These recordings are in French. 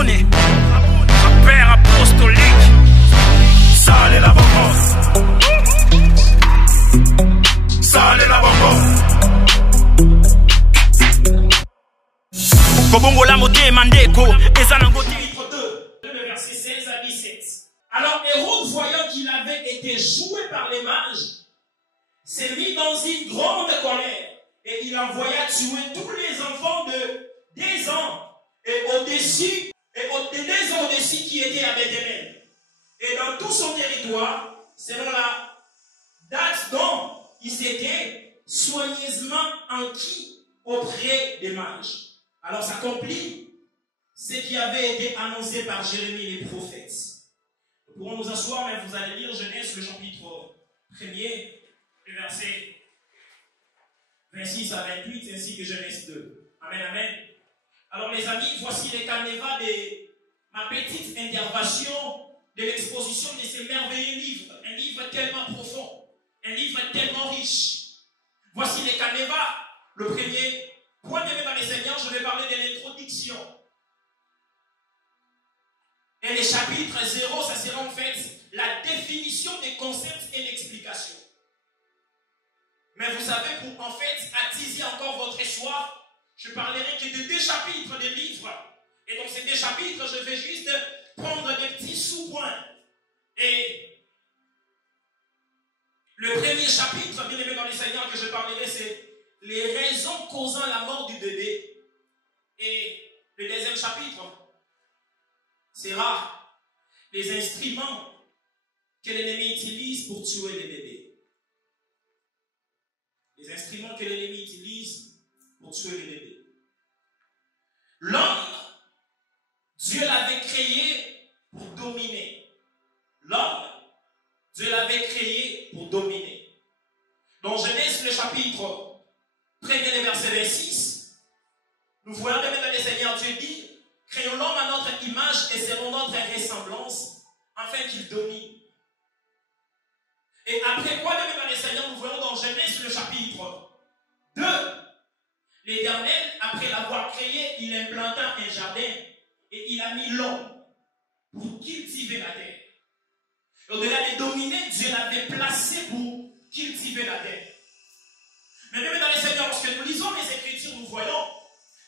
Raboni, père apostolique, sale la bambos, sale la bambos. Kobongo la moté mandeko, ezanangote. Chapitre 2, le verset 16 à 17. Alors Hérode, voyant qu'il avait été joué par les mages, s'est mis dans une grande colère et il envoya tuer tous les enfants de 10 ans et au-dessus, qui étaient à Bethléem. Et dans tout son territoire, selon la date dont il s'était soigneusement enquis auprès des mages. Alors s'accomplit ce qui avait été annoncé par Jérémie les prophètes. Nous pourrons nous asseoir, mais vous allez lire Genèse, le chapitre 1er, le verset 26 à 28, ainsi que Genèse 2. Amen, amen. Alors les amis, voici les canevas de ma petite intervention de l'exposition de ces merveilleux livres. Un livre tellement profond, un livre tellement riche. Voici les canevas. Le premier point de mes Seigneur, je vais parler de l'introduction. Et les chapitres 0, ça sera en fait la définition des concepts et l'explication. Mais vous savez, pour en fait attiser encore votre soif, je parlerai que de 2 chapitres des livres. Et dans ces 2 chapitres, je vais juste prendre des petits sous-points. Et le premier chapitre, bien aimé dans les Seigneurs, que je parlerai, c'est les raisons causant la mort du bébé. Et le deuxième chapitre sera les instruments que l'ennemi utilise pour tuer les bébés. Les instruments que l'ennemi utilise pour tuer les bébés. L'homme, Dieu l'avait créé pour dominer. L'homme, Dieu l'avait créé pour dominer. Dans Genèse, le chapitre 1er, verset 26, nous voyons même dans les Seigneurs, Dieu dit, créons l'homme à notre image et selon notre ressemblance, afin qu'il domine. Et après quoi, même dans les Seigneurs, nous voyons dans Genèse, le chapitre 2, l'Éternel, après l'avoir créé, il implanta un jardin et il a mis l'homme pour cultiver la terre. Au-delà de dominer, Dieu l'avait placé pour cultiver la terre. Mais même dans les Seigneurs, lorsque nous lisons les Écritures, nous voyons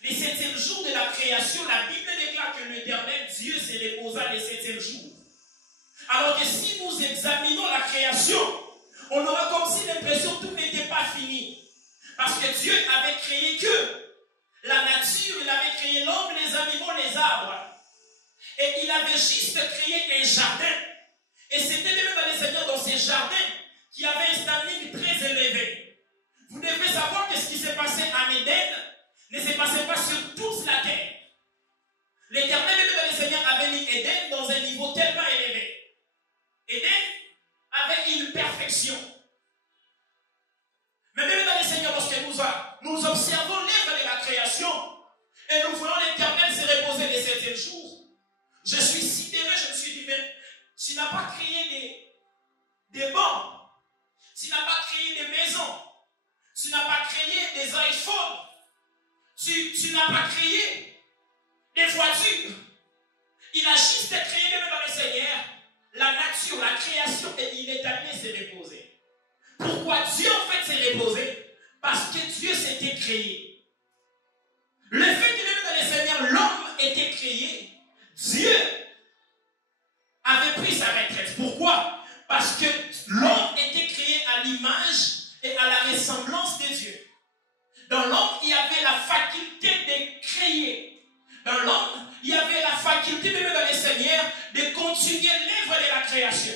les 7e jour de la création, la Bible déclare que l'Éternel, Dieu, se reposa les 7e jour. Alors que si nous examinons la création, on aura comme si l'impression que tout n'était pas fini. Parce que Dieu avait créé que la nature, il avait créé l'homme, les animaux, les arbres. Et il avait juste créé un jardin. Et c'était même dans les Seigneurs, dans ces jardins, qui avait un standing très élevé. Vous devez savoir que ce qui s'est passé en Éden ne s'est passé pas sur toute la terre. L'Éternel, même dans les Seigneurs, avait mis Éden dans un niveau tellement élevé. Éden avait une perfection. Mais même dans les Seigneurs, lorsque nous observons l'œuvre de la création, et nous voyons l'Éternel se reposer les 7e jours, je suis sidéré, je me suis dit, mais tu n'as pas créé des bancs, tu n'as pas créé des maisons, tu n'as pas créé des iPhones, tu n'as pas créé des voitures. Il a juste créé, même dans les Seigneurs, la nature, la création, et il est allé se reposer. Pourquoi Dieu en fait s'est reposé? Parce que Dieu s'était créé. Le fait que même dans les Seigneurs, l'homme était créé, Dieu avait pris sa retraite. Pourquoi? Parce que l'homme était créé à l'image et à la ressemblance de Dieu. Dans l'homme, il y avait la faculté de créer. Dans l'homme, il y avait la faculté, même dans les Seigneurs, de continuer l'œuvre de la création.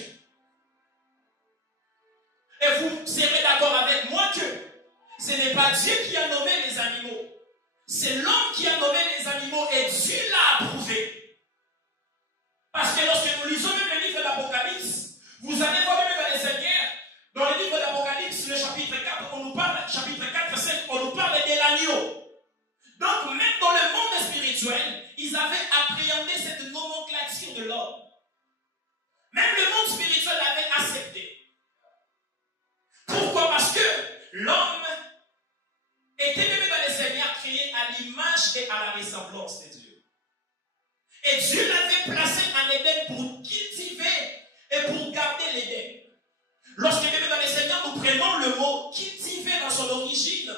Et vous serez d'accord avec moi que ce n'est pas Dieu qui a nommé les animaux. C'est l'homme qui a nommé les animaux et Dieu l'a approuvé. Parce que lorsque nous lisons même le livre d'Apocalypse, vous allez voir même dans les Seigneurs, dans le livre d'Apocalypse, le chapitre 4, on nous parle, chapitre 4, 5, on nous parle de l'agneau. Donc même dans le monde spirituel, ils avaient appréhendé cette nomenclature de l'homme. Même le monde spirituel l'avait accepté. Pourquoi? Parce que l'homme était même dans les Seigneurs créé à l'image et à la ressemblance de Dieu. Et Dieu l'avait placé en Éden pour cultiver et pour garder l'Éden. Lorsque bien dans les Seigneurs, nous prenons le mot cultiver dans son origine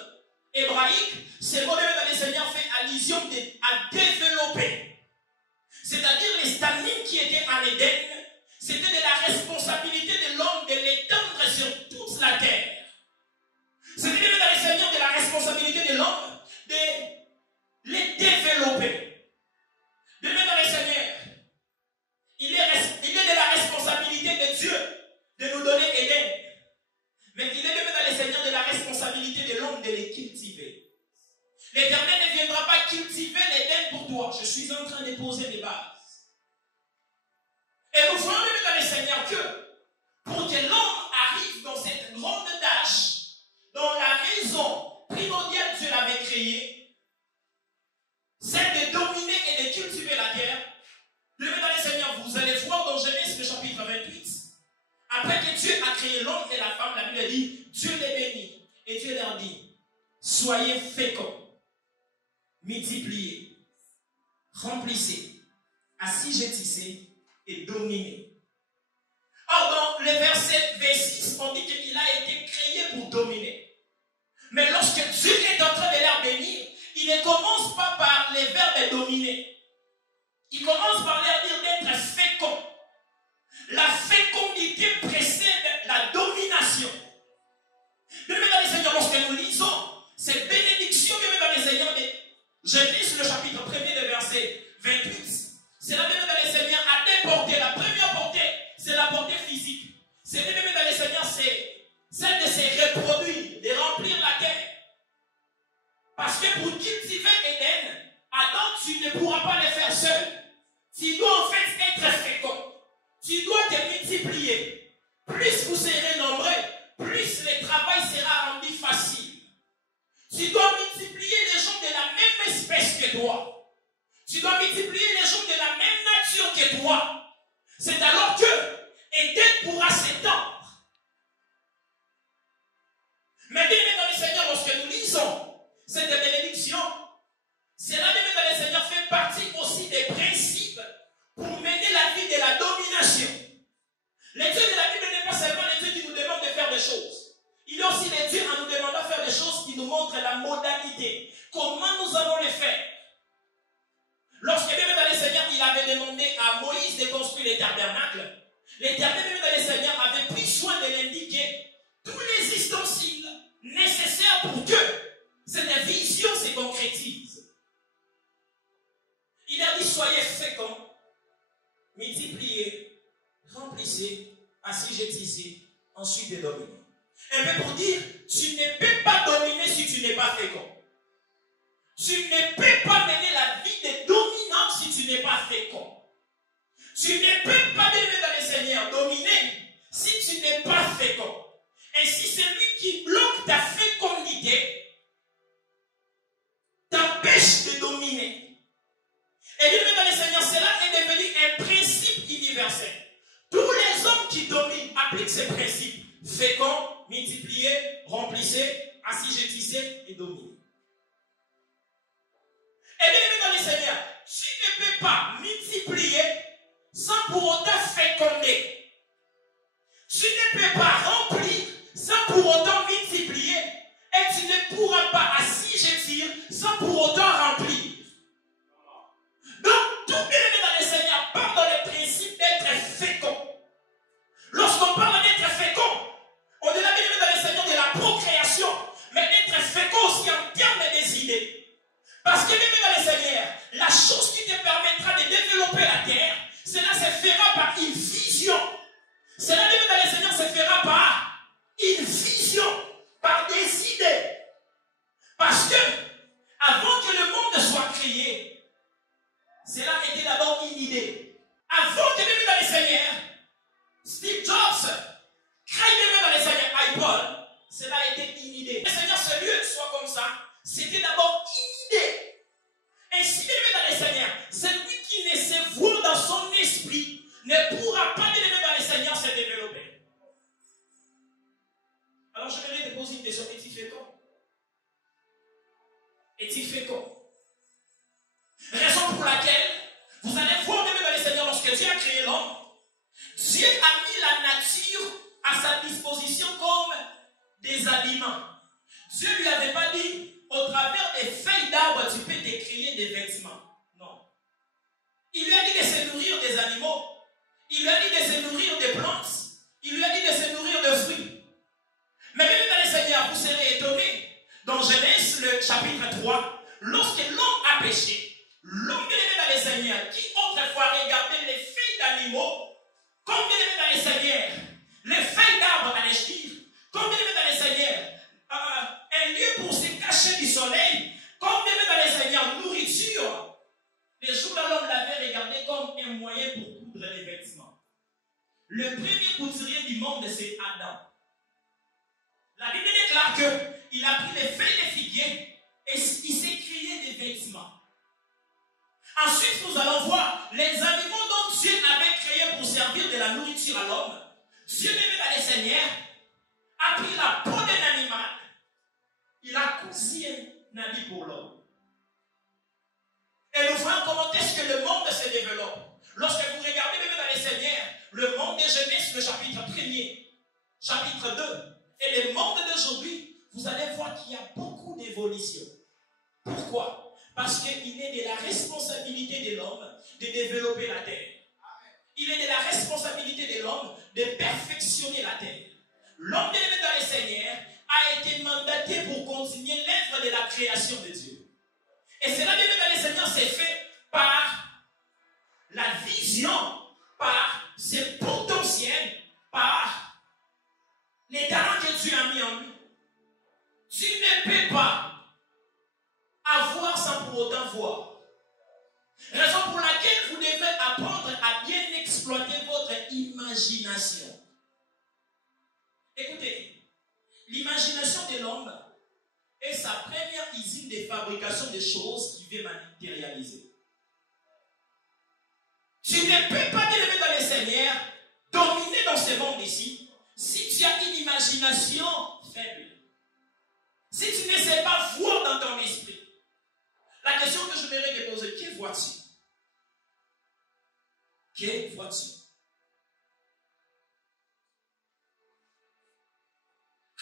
hébraïque, ce mot bien dans les Seigneurs fait allusion à développer. C'est-à-dire les stamines qui étaient en Éden, c'était de la responsabilité de l'homme de l'étendre sur toute la terre. C'était bien dans les Seigneurs de la responsabilité de l'homme de les développer. De même dans les Seigneurs, il est de la responsabilité de Dieu de nous donner Éden. Mais il est même dans les Seigneurs de la responsabilité de l'homme de les cultiver. L'Éternel ne viendra pas cultiver l'Éden pour toi. Je suis en train de poser les bases. Et nous voyons même dans les Seigneurs que pour que l'homme arrive dans cette grande tâche, dont la raison primordiale Dieu l'avait créée, c'est de dominer et de cultiver la terre. Levez dans les Seigneurs, vous allez voir dans Genèse le chapitre 28, après que Dieu a créé l'homme et la femme, la Bible dit, Dieu les bénit. Et Dieu leur dit, soyez féconds, multipliez, remplissez, assujettissez et dominez. Or, dans le verset 26, on dit qu'il a été créé pour dominer. Mais lorsque Dieu est en train de leur bénir, il ne commence pas par les verbes dominer. Il commence par leur dire d'être fécond. La fécondité précède la domination. Même dans les Seigneurs, lorsque nous lisons ces bénédictions, même dans les Seigneurs, Genèse le chapitre 1er, le verset 28, c'est la même dans les Seigneurs à deux portées. La première portée, c'est la portée physique. C'est même dans les Seigneurs, c'est celle de se reproduire, de remplir la terre. Parce que pour cultiver Éden, Adam, tu ne pourras pas le faire seul. Tu dois en fait être fécond. Tu dois te multiplier. Plus vous serez nombreux, plus le travail sera rendu facile. Tu dois multiplier les gens de la même espèce que toi. Tu dois multiplier les gens de la même nature que toi. C'est alors que Éden pourra s'étendre. Mais bien dans les Seigneurs, lorsque nous lisons cette bénédiction, cela bien dans les Seigneurs fait partie aussi des principes pour mener la vie de la domination. Le Dieu de la Bible n'est pas seulement le Dieu qui nous demande de faire des choses. Il est aussi le Dieu en nous demandant de faire des choses qui nous montre la modalité. Comment nous allons les faire. Lorsque même dans les Seigneurs, il avait demandé à Moïse de construire les tabernacles, l'Éternel même dans les Seigneurs avait pris soin de l'indiquer tous les ustensiles nécessaires pour que cette vision se concrétise. Il a dit, soyez féconds, multipliez, remplissez, assujettissez, ensuite de dominer. Un peu pour dire, tu ne peux pas dominer si tu n'es pas fécond. Tu ne peux pas mener la vie de dominance si tu n'es pas fécond. Tu ne peux pas mener dans les Seigneurs dominer si tu n'es pas fécond. Et si celui qui bloque ta fécondité t'empêche de dominer. Et bien dans les Seigneurs, cela est devenu un principe universel. Tous les hommes qui dominent appliquent ces principes. Fécond, multipliez, remplissez, assujettissez et dominez. Et bien dans les Seigneurs, tu ne peux pas multiplier sans pour autant féconder. Tu ne peux pas remplir sans pour autant multiplier. Et tu ne pourras pas assujettir sans pour autant remplir. Donc, tout bien dans les Seigneurs parle dans le principe d'être fécond. Lorsqu'on parle d'être fécond, on est là bien dans les Seigneurs de la procréation, mais d'être fécond aussi en termes des idées. Parce que même dans les Seigneurs, la chose qui te permettra de développer la terre, cela se fera par une vision. Cela même dans les Seigneurs se fera par une vision, par des idées. Parce que, avant que le monde soit créé, cela était d'abord une idée. Avant que même dans les Seigneurs, Steve Jobs crée même dans les Seigneurs iPod, cela était une idée. Le Seigneur, ce lieu soit comme ça, c'était d'abord une idée. Et si même dans les Seigneurs, celui qui ne se voit dans son esprit ne pourra pas même dans les Seigneurs se développer. Alors je voudrais te poser une question. Es-tu fécond? Es-tu fécond? Raison pour laquelle vous allez Dieu a créé l'homme, Dieu a mis la nature à sa disposition comme des aliments. Dieu ne lui avait pas dit, au travers des feuilles d'arbres, tu peux te créer des vêtements. Non. Il lui a dit de se nourrir des animaux. Il lui a dit de se nourrir des plantes. Il lui a dit de se nourrir de fruits. Mais même dans les Seigneurs, vous serez étonnés. Dans Genèse, le chapitre 3, lorsque l'homme a péché, l'homme bien aimé dans les Seigneurs, qui autrefois regardait les feuilles d'animaux, comme bien aimé dans les Seigneurs, les feuilles d'arbres, allais-je dire, comme bien aimé dans les Seigneurs, un lieu pour se cacher du soleil, comme bien aimé dans les Seigneurs, nourriture. Les jours où l'homme l'avait regardé comme un moyen pour coudre les vêtements. Le premier couturier du monde, c'est Adam. La Bible déclare qu'il a pris les feuilles de figuier et il s'est créé des vêtements. Ensuite, nous allons voir les animaux dont Dieu avait créé pour servir de la nourriture à l'homme. Dieu même dans les Seigneurs a pris la peau d'un animal. Il a cousu un habit pour l'homme. Et nous voyons comment est-ce que le monde se développe. Lorsque vous regardez même dans les Seigneurs, le monde de Genèse, le chapitre 1er, chapitre 2, et le monde d'aujourd'hui, vous allez voir qu'il y a beaucoup d'évolution. Pourquoi? Parce qu'il est de la responsabilité de l'homme de développer la terre. Il est de la responsabilité de l'homme de perfectionner la terre. L'homme bien aimé dans les Seigneurs a été mandaté pour continuer l'œuvre de la création de Dieu. Et cela bien aimé dans les Seigneurs c'est fait par la vision, par ses potentiels, par les talents que Dieu a mis en lui. Tu ne peux pas avoir sans pour autant voir. Raison pour laquelle vous devez apprendre à bien exploiter votre imagination. Écoutez, l'imagination de l'homme est sa première usine de fabrication de choses qu'il veut matérialiser. Tu ne peux pas t'élever dans les Seigneurs, dominer dans ce monde ici, si tu as une imagination faible. Si tu ne sais pas voir dans ton esprit. La question que je voudrais te poser, que vois-tu? Que vois-tu?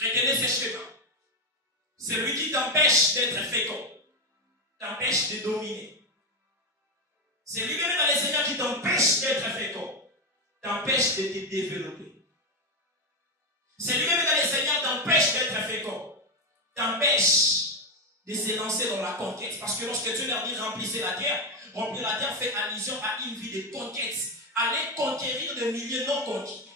Retenez ce schéma. Celui qui t'empêche d'être fécond, t'empêche de dominer. Celui même dans les Seigneurs qui t'empêche d'être fécond, t'empêche de te développer. Celui même dans les Seigneurs t'empêche d'être fécond, t'empêche de se lancer dans la conquête. Parce que lorsque Dieu leur dit remplissez la terre, remplir la terre fait allusion à une vie de conquête. Aller conquérir des milieux non conquis.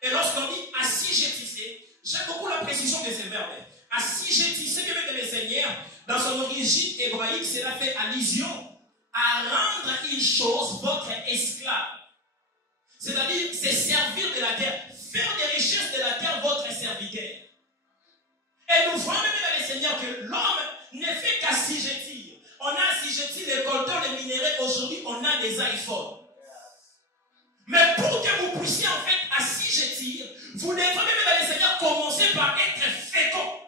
Et lorsqu'on dit assujettissez, j'aime beaucoup la précision de ces verbes. Assujettissez, bien dans les Seigneurs, dans son origine hébraïque, cela fait allusion à rendre une chose votre esclave. C'est-à-dire, c'est servir de la terre, faire des richesses de la terre votre serviteur. Et nous voyons même dans les Seigneurs que l'homme ne fait qu'assujettir. On a assujetti les colteurs, les minéraux. Aujourd'hui, on a des iPhones. Mais pour que vous puissiez en fait assujettir, vous devez même dans les Seigneurs commencer par être fécond.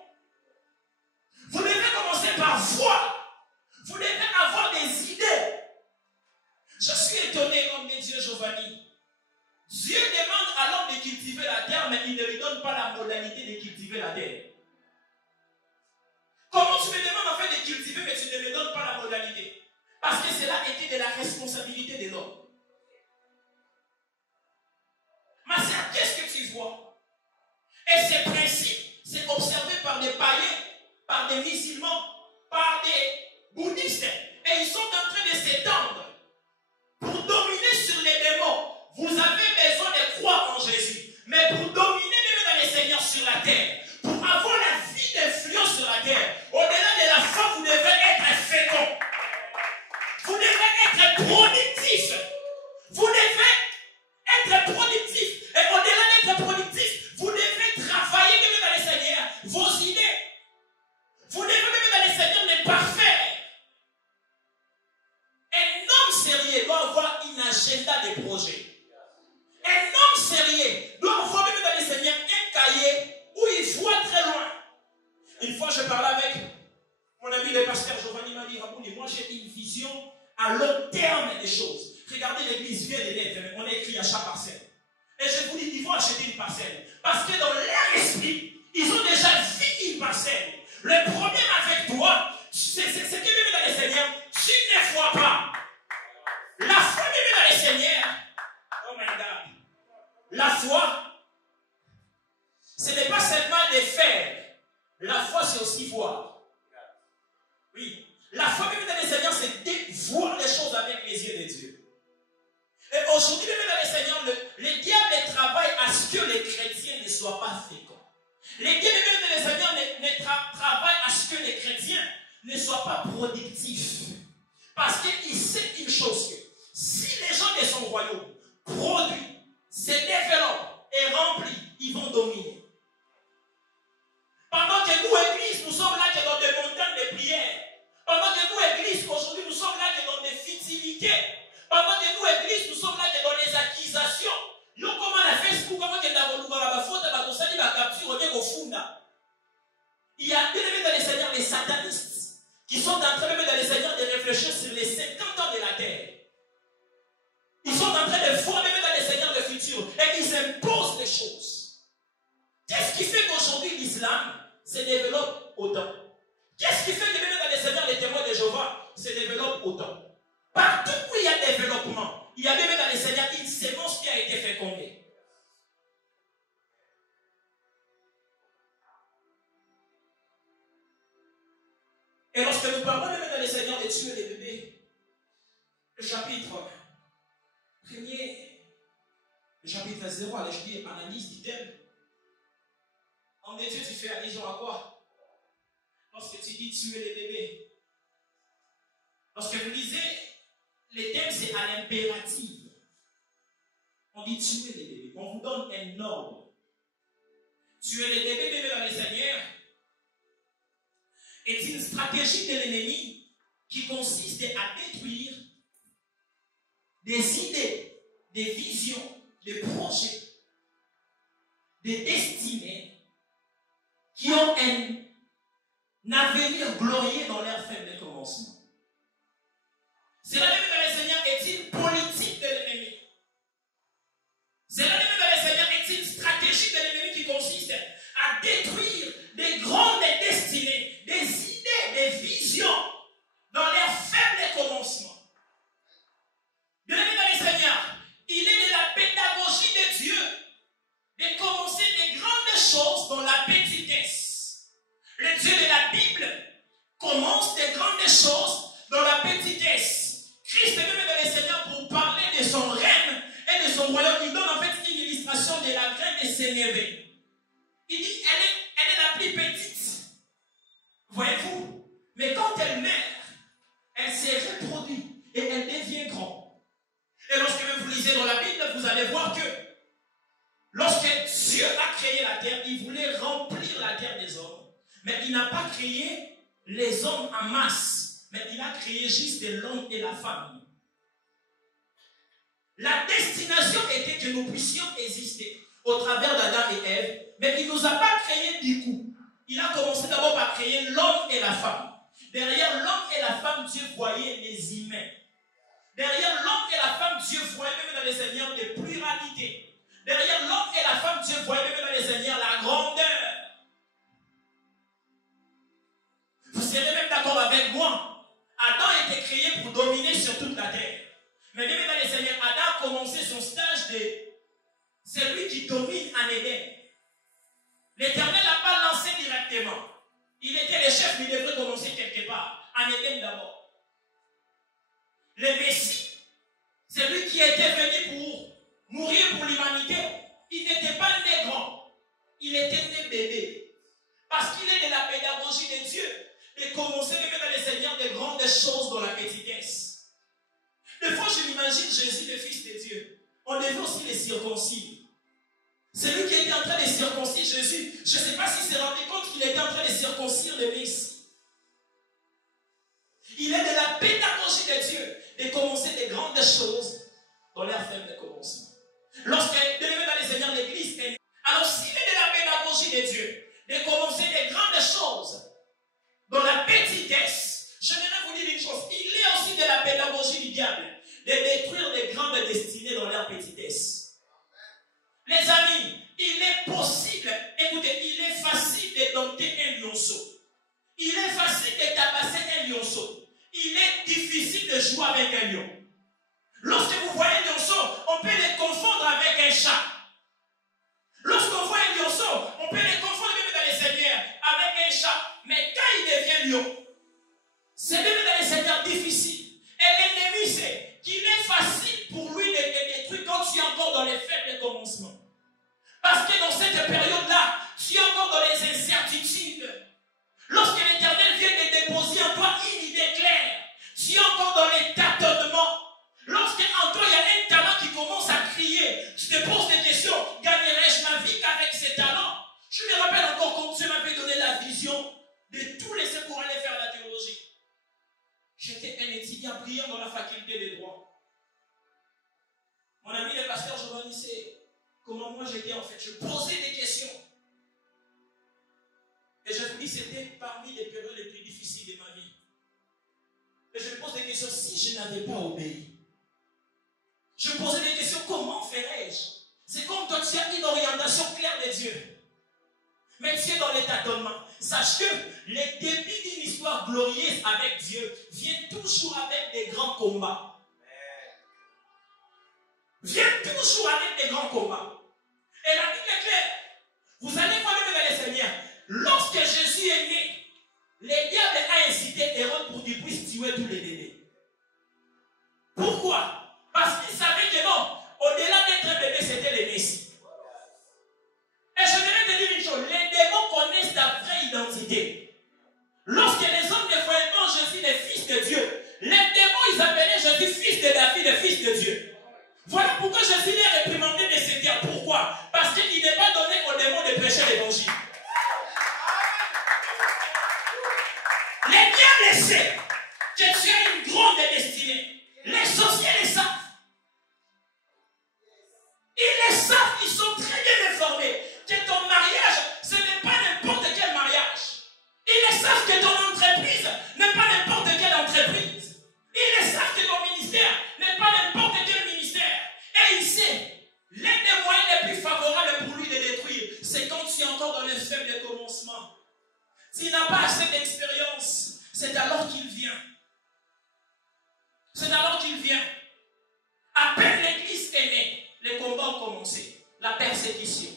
Vous devez commencer par voir. Vous devez avoir des idées. Je suis étonné, homme de Dieu, Giovanni. Dieu demande à l'homme de cultiver la terre, mais il ne lui donne pas la modalité de cultiver la terre. Comment tu me demandes en fait de cultiver, mais tu ne me donnes pas la modalité? Parce que cela était de la responsabilité de l'homme. Ma sœur, qu'est-ce que tu vois? Et ces principes, c'est observé par des païens, par des musulmans, par des bouddhistes. Et ils sont en train de s'étendre pour dominer sur les démons. Vous avez besoin de croire en Jésus. Mais pour dominer même dans les seigneurs sur la terre, pour avoir la vie d'influence sur la terre, au-delà de la foi, vous devez être fécond. Vous devez être productif. Vous devez être productif. Et au-delà d'être productif, vous devez travailler même dans les seigneurs vos idées. Vous devez même dans les seigneurs les parfaire. Un homme sérieux doit avoir une agenda de projet. Un homme sérieux doit avoir même dans les seigneurs un cahier où il voit très loin. Une fois, je parlais avec mon ami le pasteur Giovanni m'a dit, Rabouni, moi j'ai une vision à long terme des choses. Regardez l'église vient de naître, on a écrit achat parcelle. Et je vous dis, ils vont acheter une parcelle. Parce que dans leur esprit, ils ont déjà vu une parcelle. Le problème avec toi, c'est que même dans les Seigneurs, tu ne vois pas. La foi même dans les Seigneurs, oh my God, la foi, ce n'est pas seulement de faire. La foi, c'est aussi voir. Oui. La foi même dans les Seigneurs, c'est de voir les choses avec les yeux de Dieu. Et aujourd'hui, même dans les Seigneurs, le diable travaille à ce que les chrétiens ne soient pas féconds. Les diables même dans les Seigneurs travaillent à ce que les chrétiens ne soient pas productifs. Parce qu'il sait une chose, que si les gens de son royaume produisent, se développent et remplissent, ils vont dominer. Pendant que nous, Église, nous sommes là que dans des montagnes de prières. Pendant que nous, Église, aujourd'hui, nous sommes là que dans des futilités. Pendant que nous, Église, nous sommes là que dans les accusations. Yo comment la Facebook, comment que la faute, la capture, on est au fond. Il y a bien aimé dans les seigneurs les satanistes qui sont en train même dans les seigneurs de réfléchir sur les 50 ans de la terre. Ils sont en train de voir même dans les seigneurs le futur et ils imposent les choses. Qu'est-ce qui fait qu'aujourd'hui l'islam se développe autant? Qu'est-ce qui fait que même dans les seigneurs les témoins de Jéhovah se développent autant? Partout où il y a développement, il y a même dans les seigneurs une sémence qui a été fécondée. Et lorsque nous parlons même dans les seigneurs de tuer les bébés, le chapitre 1er, le chapitre 0, allez, je dis analyse, dit-elle. En Dieu, tu fais allusion à quoi? Lorsque tu dis tuer les bébés. Lorsque vous lisez, le thème c'est à l'impératif. On dit tuer les bébés. On vous donne un ordre. Tuer les bébés, même dans les seigneurs, est une stratégie de l'ennemi qui consiste à détruire des idées, des visions, des projets, des destinées qui ont un avenir glorieux dans leur faible commencement. Cela même dans les seigneurs est une politique de l'ennemi. Cela même dans les seigneurs est une stratégie de l'ennemi qui consiste à détruire des grandes destinées, des idées, des visions dans leur faible commencement. De l'ennemi dans les seigneurs, il est de la pédagogie de Dieu de commencer des grandes choses dans la petitesse. Le Dieu de la Bible commence des grandes choses dans la petitesse. Christ est même dans les seigneurs pour parler de son règne et de son royaume. Il donne en fait une illustration de la graine de sénévé. Il dit, elle est la plus petite. Voyez-vous? Mais quand elle meurt, elle se reproduit et elle devient grande. Et lorsque vous lisez dans la Bible, vous allez voir que lorsque Dieu a créé la terre, il voulait remplir la terre des hommes. Mais il n'a pas créé les hommes en masse. Mais il a créé juste l'homme et la femme. La destination était que nous puissions exister au travers d'Adam et Ève, mais il ne nous a pas créé du coup. Il a commencé d'abord par créer l'homme et la femme. Derrière l'homme et la femme, Dieu voyait les humains. Derrière l'homme et la femme, Dieu voyait même dans les seigneurs des pluralités. Derrière l'homme et la femme, Dieu voyait même dans les seigneurs la grandeur. Vous serez même d'accord avec moi. Adam était créé pour dominer sur toute la terre. Mais même dans les seigneurs, Adam a commencé son stage de celui qui domine en Éden. L'Éternel n'a pas lancé directement. Il était le chef, mais il devrait commencer quelque part. En Éden d'abord. Le Messie, c'est lui qui était venu pour mourir pour l'humanité. Il n'était pas né grand. Il était né bébé. Parce qu'il est de la pédagogie de Dieu. De commencer même dans les seigneurs de grandes choses dans la petitesse. Des fois, je m'imagine Jésus, le Fils de Dieu. On devait aussi les circoncire. Celui qui était en train de circoncire Jésus, je ne sais pas s'il s'est rendu compte qu'il était en train de circoncire le Messie. Il est de la pédagogie de Dieu de commencer des grandes choses dans leur faible commencement. Lorsqu'elle est dans les seigneurs de l'Église, alors s'il est de la pédagogie de Dieu de commencer des grandes choses dans la petitesse, je voudrais vous dire une chose. Il est aussi de la pédagogie du diable de détruire les grandes destinées dans leur petitesse. Les amis, il est possible, écoutez, il est facile de dompter un lionceau. Il est facile de tabasser un lionceau. Il est difficile de jouer avec un lion. Lorsque vous voyez un lionceau, on peut les confondre avec un chat. Lorsqu'on voit un lionceau, on peut les confondre même dans les seigneurs avec un chat. Mais quand il devient lion, c'est même dans les seigneurs difficile. Et l'ennemi sait qu'il est facile pour lui de te détruire quand tu es encore dans les faibles commencements. Parce que dans cette période-là, tu es encore dans les incertitudes. Lorsque l'Éternel vient de déposer en toi une idée claire, tu es encore dans les tâtonnements. Lorsqu'en toi il y a un talent qui commence à crier, tu te poses des questions, gagnerai-je ma vie qu'avec ces talents? Je me rappelle encore quand Dieu m'avait donné la vision de tout laisser pour aller faire la théologie. J'étais un étudiant brillant dans la faculté des droits. Mon ami le pasteur Giovanni sait comment moi j'étais en fait. Je posais des questions. Et je vous dis, c'était parmi les périodes les plus difficiles de ma vie. Et je me pose des questions, si je n'avais pas obéi. Je me posais des questions, comment ferais-je? C'est comme toi, tu as une orientation claire de Dieu. Mais tu es dans les tâtonnements. Sache que les débuts d'une histoire glorieuse avec Dieu viennent toujours avec des grands combats. Viennent toujours avec des grands combats. Et la Bible est claire. Vous allez voir même dans les Seigneurs. Lorsque Jésus est né, le diable a incité Hérode pour qu'il puisse tuer tous les bébés. Pourquoi? Parce qu'il savait que non, au-delà d'être bébé, c'était le Messie. Et je voudrais te dire une chose, les démons connaissent ta vraie identité. Lorsque les hommes ne voyaient pas Jésus le Fils de Dieu, les démons ils appelaient Jésus Fils de David, le Fils de Dieu. Voilà pourquoi Jésus les réprimandé de se dire. Pourquoi? Parce qu'il n'est pas donné aux démons de prêcher l'évangile. Les diables savent que tu as une grande destinée. Les sorciers les savent. Ils les savent, ils sont très bien informés que ton mariage, ce n'est pas n'importe quel mariage. Ils le savent que ton entreprise n'est pas n'importe quelle entreprise. Ils le savent que ton ministère n'est pas n'importe quel ministère. Et il sait, l'un des moyens les plus favorables pour lui de détruire, c'est quand tu es encore dans les faibles commencements. S'il n'a pas assez d'expérience, c'est alors qu'il vient. C'est alors qu'il vient. À peine l'église est née, les combats ont commencé. La persécution.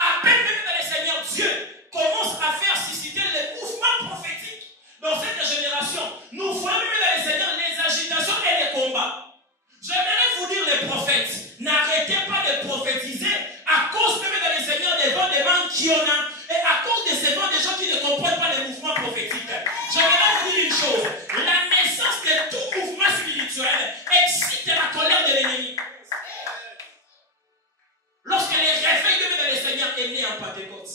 À peine même dans les Seigneurs, Dieu commence à faire susciter les mouvements prophétiques. Dans cette génération, nous voyons même dans les Seigneurs les agitations et les combats. J'aimerais vous dire les prophètes, n'arrêtez pas de prophétiser à cause même dans les Seigneurs des vents qui en a et à cause de ces vents des gens qui ne comprennent pas les mouvements prophétiques. J'aimerais vous dire une chose, la naissance de tout mouvement spirituel excite la colère de l'ennemi. Lorsque les réveils de les Seigneurs est né en Pentecôte,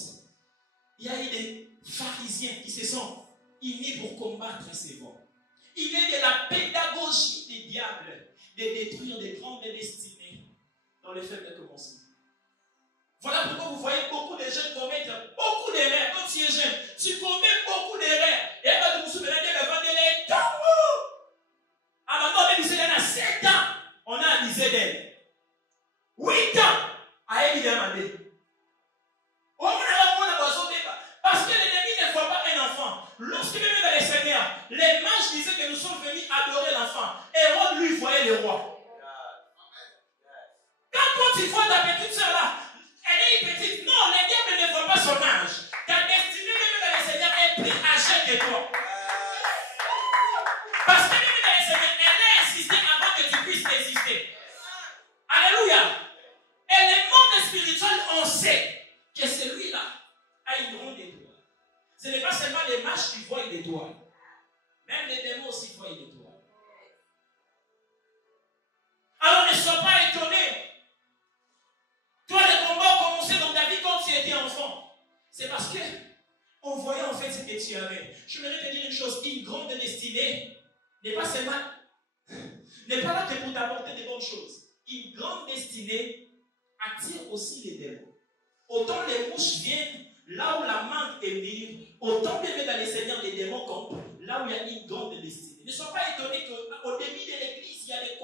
il y a eu des pharisiens qui se sont unis pour combattre ces vents. Il est de la pédagogie des diables de détruire des grandes destinées dans les faibles commencements. Voilà pourquoi vous voyez beaucoup de jeunes commettre beaucoup d'erreurs. Quand tu es jeune, tu commets beaucoup d'erreurs. Et quand vous vous souvenez de vendre les tambours. À ma mort, il y a 7 ans, on a avisé d'elle. 8 ans, à elle, il a demandé. Parce que l'ennemi ne voit pas un enfant. Lorsqu'il est venu dans les Seigneurs, les mages disaient que nous sommes venus adorer l'enfant. Hérode, lui, voyait le roi. Quand toi, tu vois ta petite soeur là, elle est petite. Non, le diable ne voit pas son âge. Ta destinée, même dans les Seigneurs, est plus âgée que toi. Parce que même dans les Seigneurs, elle a insisté avant que tu puisses résister. Alléluia. Et le monde spirituel, on sait que celui-là a une grande étoile. Ce n'est pas seulement les mages qui voient une étoile. Même les démons aussi voient une étoile. Alors ne sois pas étonné. Toi, les combats ont commencé dans ta vie quand tu étais enfant. C'est parce que on voyait en fait ce que tu avais. Je voudrais te dire une chose, une grande destinée n'est pas seulement, n'est pas là que pour t'apporter des bonnes choses. Une grande destinée attire aussi les démons. Autant les mouches viennent là où la mangue est mûre, autant même dans les seigneurs des démons campent là où il y a une grande destinée. Ne sois pas étonné qu'au début de l'église, il y a des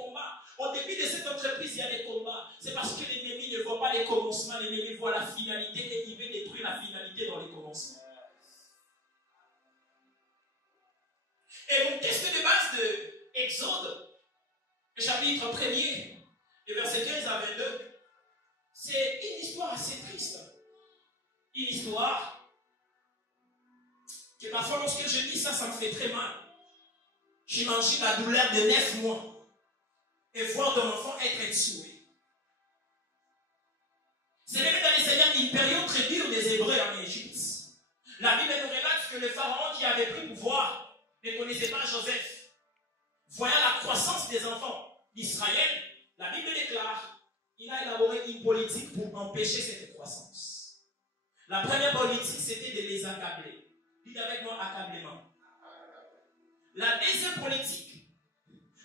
passe de Exode, le chapitre 1er, le verset 15 à 22, c'est une histoire assez triste. Une histoire que parfois lorsque je dis ça, ça me fait très mal. J'imagine la douleur de 9 mois et voir ton enfant être tué. C'est même dans les Seigneurs une période très dure des Hébreux en Égypte. La Bible nous relate que le pharaon qui avait pris pouvoir ne connaissait pas Joseph. Voyant la croissance des enfants d'Israël, la Bible déclare qu'il a élaboré une politique pour empêcher cette croissance. La première politique, c'était de les accabler. Dites avec moi, accablement. La deuxième politique,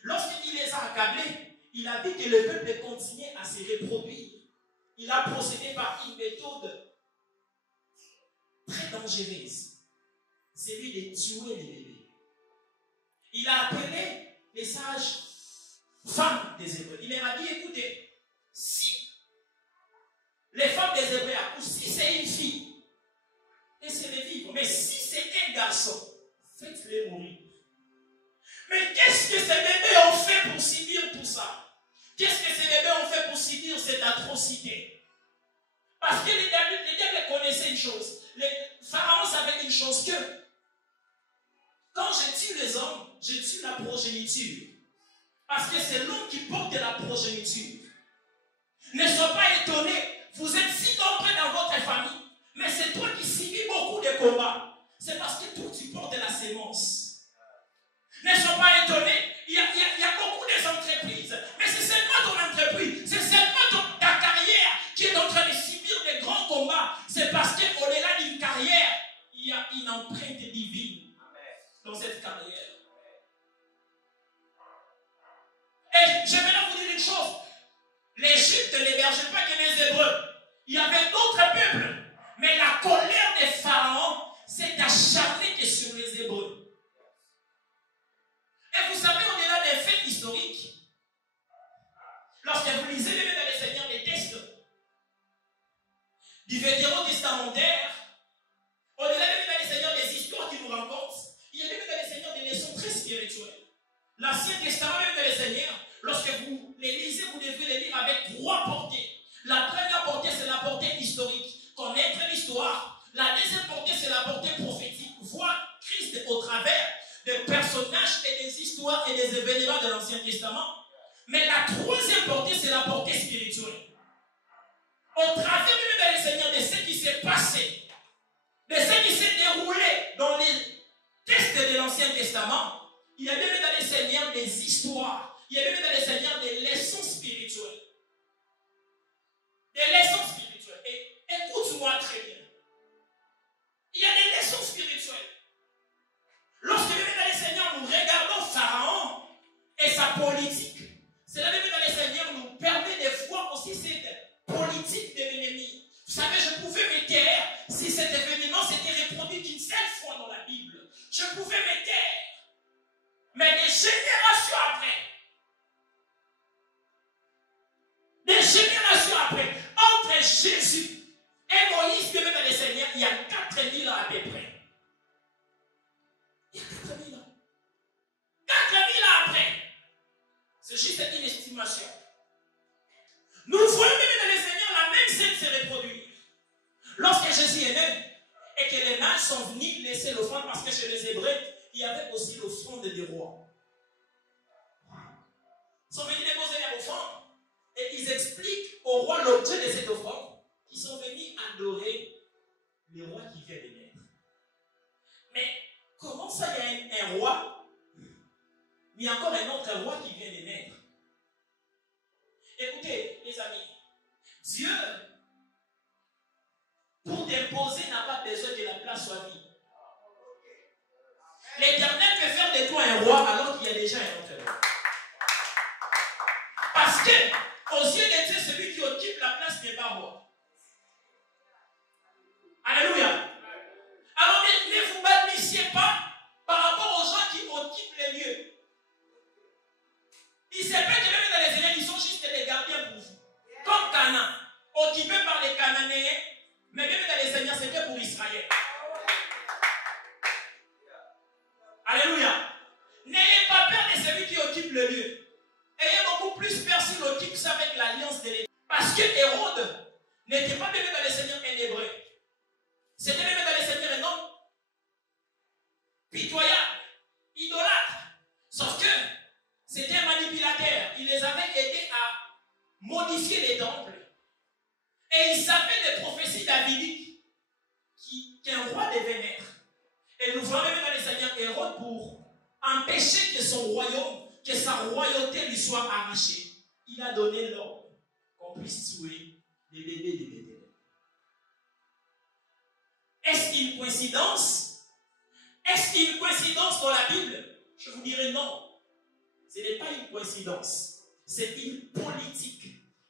lorsqu'il les a accablés, il a dit que le peuple continuait à se reproduire. Il a procédé par une méthode très dangereuse, celui de tuer les bébés. Il a appelé les sages femmes des Hébreux. Il leur a dit, écoutez, si les femmes des Hébreux accouchent, si c'est une fille, laissez-les vivre. Mais si c'est un garçon, faites-les mourir. Mais qu'est-ce que ces bébés ont fait pour subir tout ça? Qu'est-ce que ces bébés ont fait pour subir cette atrocité? Parce que les diables connaissaient une chose. Les pharaons savaient une chose, que quand je tue les hommes, je tue la progéniture. Parce que c'est l'homme qui porte la progéniture. Ne sois pas étonné, vous êtes si nombreux dans votre famille, mais c'est toi qui subis beaucoup de combats. C'est parce que toi tu portes la sémence. Ne sois pas étonné, il y a beaucoup d'entreprises, mais c'est seulement ton entreprise, c'est seulement ta carrière qui est en train de subir des grands combats. C'est parce qu'au-delà d'une carrière, il y a une empreinte divine dans cette carrière. Et je vais vous dire une chose, l'Égypte n'hébergeait pas que les Hébreux, il y avait d'autres peuples, mais la colère des pharaons s'est acharnée que sur les Hébreux. Et vous savez, au-delà des faits historiques, lorsque vous lisez même dans les Seigneurs des textes du Vétéran testamentaire, au-delà même dans les Seigneurs des histoires qui nous rencontrent, il y a même dans les Seigneurs des leçons très spirituelles. L'Ancien Testament, même dans les Seigneurs, lorsque vous les lisez, vous devez les lire avec 3 portées. La première portée, c'est la portée historique, connaître l'histoire. La deuxième portée, c'est la portée prophétique, voir Christ au travers des personnages et des histoires et des événements de l'Ancien Testament. Mais la troisième portée, c'est la portée spirituelle. Au travers même dans les Seigneurs de ce qui s'est passé, de ce qui s'est déroulé dans les textes de l'Ancien Testament, il y a même dans les Seigneurs des histoires, il y a même dans les Seigneurs des leçons spirituelles. Des leçons spirituelles. Et écoute-moi très bien. Il y a des leçons spirituelles. Lorsque même dans les Seigneurs, nous regardons Pharaon et sa politique, c'est là même dans les Seigneurs nous permet de voir aussi cette politique de l'ennemi. Vous savez, je pouvais me taire si cet événement s'était reproduit qu'une seule fois dans la Bible. Je pouvais me taire. Mais des générations après, entre Jésus et Moïse, même dans les Seigneurs, il y a 4000 ans à peu près. Il y a 4000 ans. 4000 ans après. C'est juste une estimation. Nous voyons même dans les Seigneurs la même scène se reproduire. Lorsque Jésus est né et que les mages sont venus laisser l'offrande, parce que chez les Hébreux, il y avait aussi l'offrande des rois. Ils sont venus déposer leur offrande et ils expliquent au roi l'objet de cette offrande. Ils sont venus adorer le roi qui vient de naître. Mais comment ça, il y a un roi, mais il y a encore un autre roi qui vient de naître? Écoutez, les amis, Dieu, pour t'imposer, n'a pas besoin que la place soit vide. L'Éternel peut faire de toi un roi alors qu'il y a déjà un autre roi. Parce que, aux yeux de Dieu, celui qui occupe la place n'est pas roi. Alléluia. Alors ne vous balbutiez pas par rapport aux gens qui occupent les lieux. Il se peut que même dans les Seigneurs, ils sont juste des gardiens pour vous. Comme Canaan, occupé par les Cananéens, mais même dans les Seigneurs, c'était pour Israël. Alléluia. N'ayez pas peur le lieu. Ayez beaucoup plus percé le tips avec l'alliance de l'État. Parce que Hérode n'était pas bébé dans le Seigneur un hébreu. C'était bébé dans le Seigneur un homme pitoyable, idolâtre. Sauf que c'était un manipulateur. Il les avait aidés à modifier les temples. Et il savait les prophéties davidiques qu'un roi devait naître. Et nous voyons même dans le Seigneur Hérode pour empêcher que son royaume, que sa royauté lui soit arrachée. Il a donné l'ordre qu'on puisse tuer les bébés des bébés. Est-ce une coïncidence? Est-ce une coïncidence dans la Bible? Je vous dirais non. Ce n'est pas une coïncidence. C'est une politique,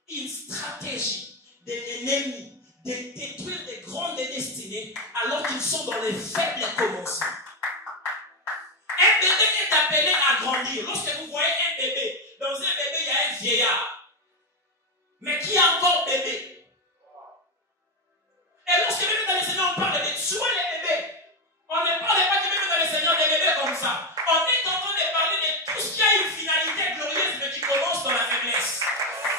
une stratégie de l'ennemi de détruire des grandes destinées alors qu'ils sont dans les faibles commencements. Un bébé est appelé à grandir. Lorsque vous voyez un bébé, dans un bébé, il y a un vieillard. Mais qui est encore bébé? Et lorsque même dans le Seigneur, on parle de tuer les bébés, on ne parle pas que même dans le Seigneur des bébés comme ça. On est en train de parler de tout ce qui a une finalité glorieuse, mais qui commence dans la faiblesse.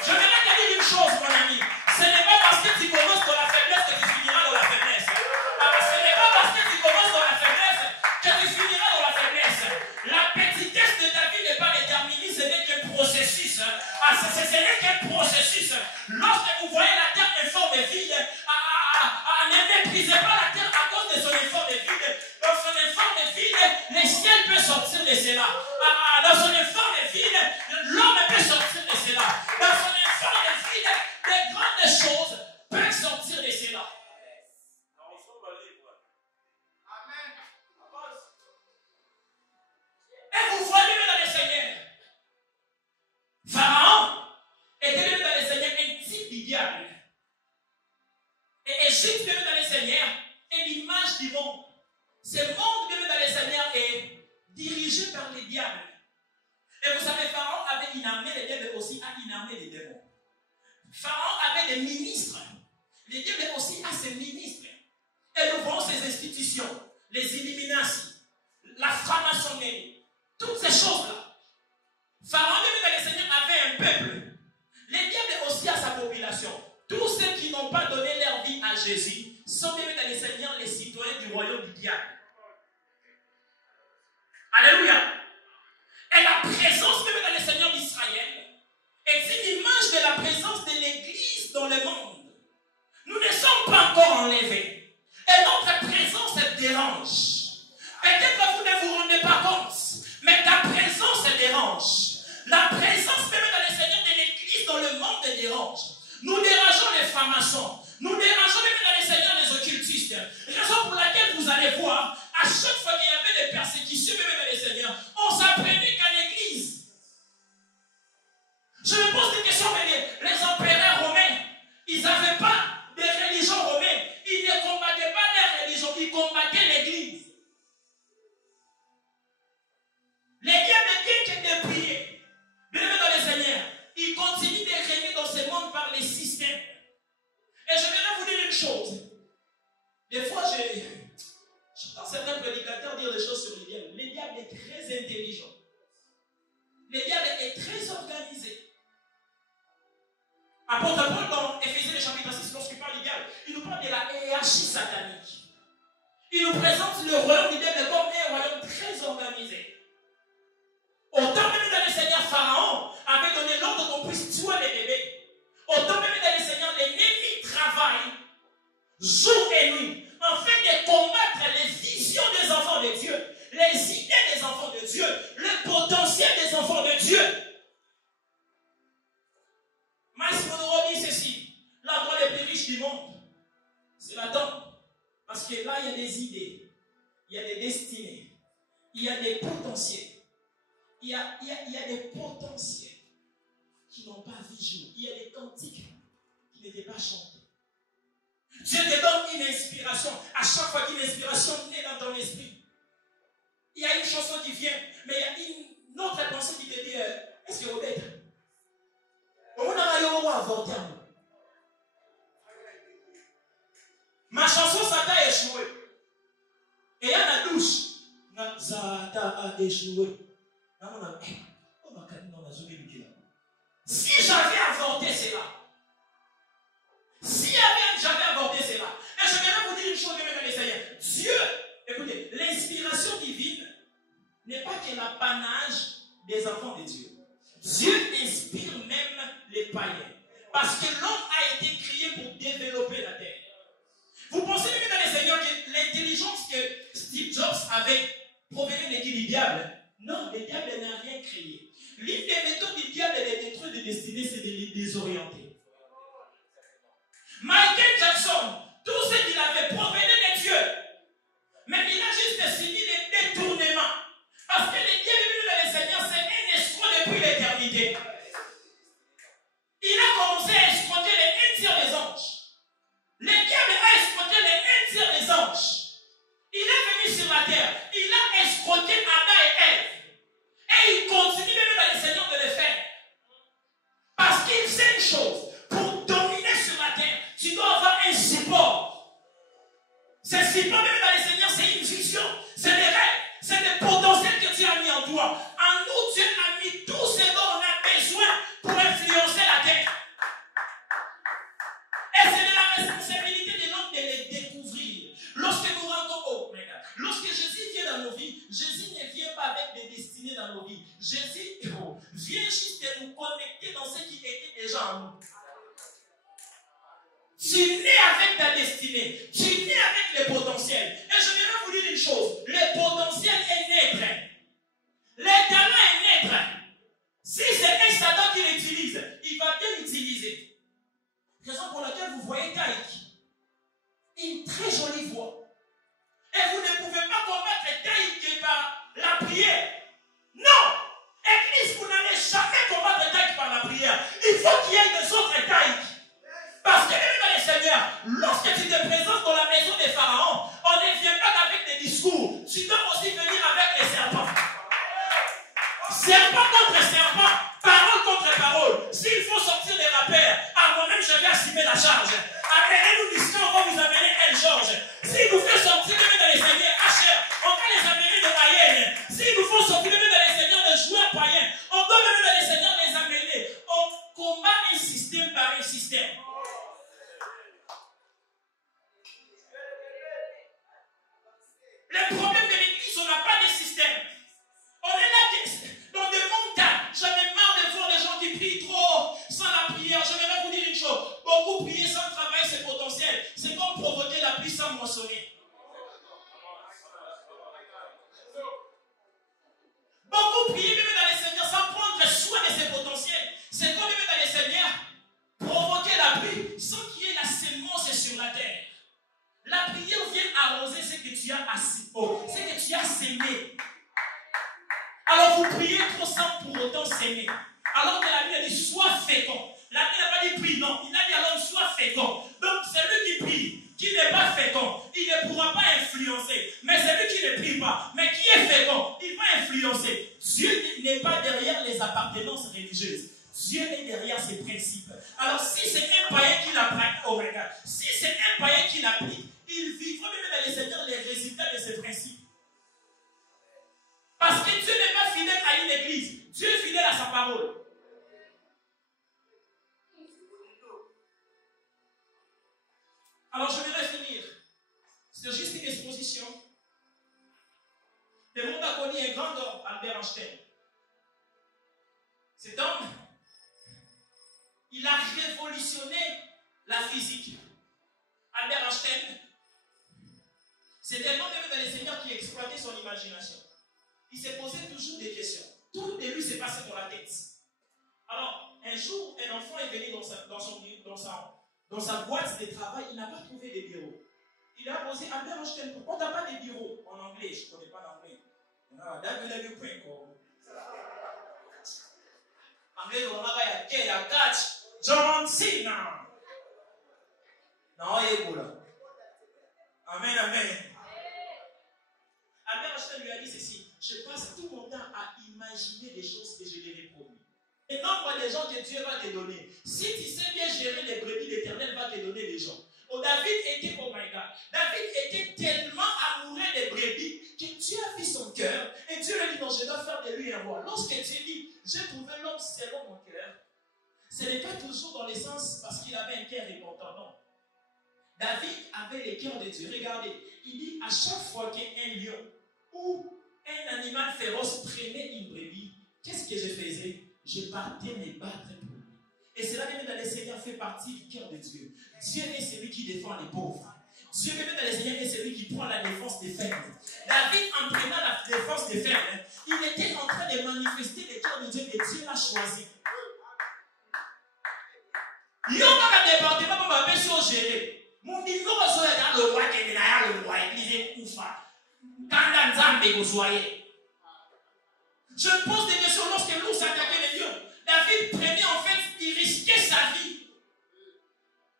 Je voudrais te dire une chose, mon ami. Ce n'est pas parce que tu commences dans la faiblesse que tu finiras dans la faiblesse. Ce n'est pas parce que tu commences dans la faiblesse que tu finiras dans la faiblesse. La petitesse de ta vie n'est pas déterminée, ce n'est qu'un processus. Ce n'est qu'un processus. Lorsque vous voyez la terre informe et vide, ne méprisez pas la terre à cause de son informe et vide. Dans son informe et vide, le ciel peut sortir de cela. Dans son informe et vide, l'homme peut sortir de cela. Dans son informe et vide, des grandes choses peuvent sortir de cela. Et vous voyez dans le Seigneur, Pharaon était même dans le Seigneur un type du diable. Et Égypte, même dans le Seigneur, est l'image du monde. Ce monde, même dans le Seigneur, est dirigé par les diables. Et vous savez, Pharaon avait une armée, les diables aussi a une armée des démons. Pharaon avait des ministres. Les diables aussi a ses ministres. Et nous voyons ces institutions, les Illuminati, la franc-maçonnerie, toutes ces choses-là. Pharaon, même dans le Seigneur, avait un peuple. Les diables aussi a sa population. Tous ceux qui n'ont pas donné leur vie à Jésus sont même dans le Seigneur les citoyens du royaume du diable. Alléluia. Et la présence même dans le Seigneur d'Israël est une image de la présence de l'Église dans le monde. Nous ne sommes pas encore enlevés. Et notre présence dérange. Peut-être que vous ne vous rendez pas compte, mais ta présence dérange. La présence même dans le Seigneur de l'Église dans le monde dérange. Nous dérangeons les francs-maçons. Nous dérangeons même dans le Seigneur les occultistes. Raison pour laquelle vous allez voir, à chaque fois qu'il y avait des persécutions même dans le Seigneur, on s'apprenait qu'à l'Église. Je me pose des questions, mais les empereurs romains, ils n'avaient pas de religion romaine. Ils ne combattaient pas leur religion, ils combattaient l'Église. Les diables viennent que de prier. Bien dans le Seigneur, ils continuent de régner dans ce monde par les systèmes. Et je vais vous dire une chose. Des fois, j'entends certains prédicateurs dire des choses sur le diable. Le diable est très intelligent. Le diable est très organisé. Apôtre Paul, dans Éphésiens chapitre 6, lorsqu'il parle du diable, il nous parle de la hiérarchie satanique. Il nous présente le royaume du diable comme un royaume très organisé. Autant même dans le Seigneur, Pharaon avait donné l'ordre qu'on puisse tuer les bébés. Autant même dans le Seigneur, l'ennemi travaille jour et nuit afin de combattre les visions des enfants de Dieu, les idées des enfants de Dieu, le potentiel des enfants de Dieu. Miles Monroe dit ceci: l'endroit le plus riche du monde, c'est la tombe. Parce que là, il y a des idées, il y a des destinées, il y a des potentiels. Il y a des potentiels qui n'ont pas vu jour. Il y a des cantiques qui n'étaient pas chantés. Dieu te donne une inspiration. À chaque fois qu'une inspiration naît dans ton esprit, il y a une chanson qui vient, mais il y a une autre pensée qui te dit est-ce que vous êtes? Ma chanson, ça t'a échoué. Et il y a la douche. Ça t'a échoué. cela, si j'avais abordé cela, et je vais vous dire une chose, mesdames et messieurs, Dieu, écoutez, l'inspiration divine n'est pas que l'apanage des enfants de Dieu. Dieu inspire même les païens. Parce que l'homme a été créé pour développer la terre. Vous pensez, mesdames et messieurs, que l'intelligence que Steve Jobs avait provenait de qui, du diable? Non, le diable n'a rien créé. L'une des méthodes du diable et des détruire de destinée, c'est de les désorienter. Michael Jackson, tout ce qu'il avait provenait de Dieu. Mais il a juste subi les détournements. Parce que le diable de le Seigneur, c'est un escroc depuis l'éternité. Il a commencé à escroquer les 1/3 des anges. Le diable a escroqué les 1/3 des anges. Il est venu sur la terre. Il a escroqué Adam et Ève. Et il continue même dans le Seigneur de le faire. Parce qu'il sait une chose. Pour dominer sur la terre, tu dois avoir un support. Ce support même dans le Seigneur, c'est une vision. C'est des rêves. C'est des potentiels que Dieu a mis en toi. En nous, Dieu a mis tout ce dont on a besoin pour influencer la terre. Et c'est de la responsabilité de l'homme de les découvrir. Lorsque nous rencontrons, lorsque Jésus vient dans nos vies, Jésus ne vient pas avec des destinées dans nos vies. Jésus vient juste de nous connecter dans ce qui était déjà en nous. Tu nais avec ta destinée. Tu nais avec le potentiel. Et je vais vous dire une chose. Le potentiel est naître. Le talent est naître. Si c'est un Satan qui l'utilise, il va bien l'utiliser. Raison pour laquelle vous voyez Taïk. Une très jolie voix. Et vous ne pouvez pas combattre Taïk par la prière. Non! Église, vous n'allez jamais combattre Taïk par la prière. Il faut qu'il y ait des autres Taïk. Parce que même dans les Seigneurs, lorsque tu te présentes dans la maison des pharaons, on ne vient pas avec des discours. Tu dois aussi venir avec les serpents. Serpent contre serpent, parole contre parole. S'il faut sortir des rappeurs, à moi-même je vais assumer la charge. Amenez-nous d'ici, on va vous amener El Georges. S'il vous fait sortir même dans les Seigneurs HR, on va les amener de Mayenne. S'il vous faut sortir même dans les Seigneurs de joueurs païens, on doit même dans les Seigneurs les amener. On combat un système par un système. Le problème de l'église, on n'a pas de système. On est là dans des montagnes. J'en ai marre de voir des gens qui prient trop sans la prière. Je vais vous dire une chose. Beaucoup prier sans travailler ses potentiels. C'est comme provoquer la pluie sans moissonner. Beaucoup prier même dans les Seigneurs sans prendre soin de ses potentiels. C'est comme même dans les Seigneurs provoquer la pluie sans qu'il y ait la sémence sur la terre. La prière vient arroser ce que tu as ce que tu as sémé. Alors vous priez trop sans pour autant s'aimer. Alors que la Bible dit sois fécond. La Bible n'a pas dit prie, non. Il a dit alors sois fécond. Donc celui qui prie, qui n'est pas fécond, il ne pourra pas influencer. Mais celui qui ne prie pas, mais qui est fécond, il va influencer. Dieu n'est pas derrière les appartenances religieuses. Dieu est derrière ses principes. Alors si c'est un païen qui l'applique, oh regarde, si c'est un païen qui l'applique, il vivra même dans les Seigneurs les résultats de ses principes. Parce que Dieu n'est pas fidèle à une église. Dieu est fidèle à sa parole. Alors je vais finir. C'est juste une exposition. Le monde a connu un grand homme, Albert Einstein. Cet homme, il a révolutionné la physique. Albert Einstein, c'était un homme même dans les Seigneurs qui exploitait son imagination. Il s'est posé toujours des questions. Tout de lui s'est passé dans la tête. Alors, un jour, un enfant est venu dans sa boîte de travail. Il n'a pas trouvé de bureau. Il a posé Albert Einstein, pourquoi tu n'as pas de bureau? En anglais, je ne connais pas l'anglais. Anglais, il y a catch. John Cena. Non, il est beau là. Amen, amen. Albert Einstein lui a dit ceci: je passe tout mon temps à imaginer des choses que je les reproduis. Le nombre de gens que Dieu va te donner, si tu sais bien gérer les brebis, l'Éternel va te donner des gens. Oh, David était, oh my God, David était tellement amoureux des brebis que Dieu a vu son cœur et Dieu lui dit non, je dois faire de lui un roi. Lorsque Dieu dit j'ai trouvé l'homme selon mon cœur, Ce n'est pas toujours dans le sens parce qu'il avait un cœur repentant, non. David avait le cœur de Dieu. Regardez, il dit à chaque fois qu'un lion ou un animal féroce prenait une brebis, qu'est-ce que je faisais? Je partais me battre pour lui. Et cela même dans le Seigneur fait partie du cœur de Dieu. Dieu est celui qui défend les pauvres. Dieu même dans le Seigneur est celui qui prend la défense des faibles. David, en prenant la défense des faibles, il était en train de manifester le cœur de Dieu et Dieu l'a choisi. Il y a un département pour m'empêcher de gérer. Mon niveau est le roi qui est là, le roi église Koufa. Quand Nzambe vous soyez. Je pose des questions lorsque l'ours attaquait les lions. David prenait en fait, il risquait sa vie.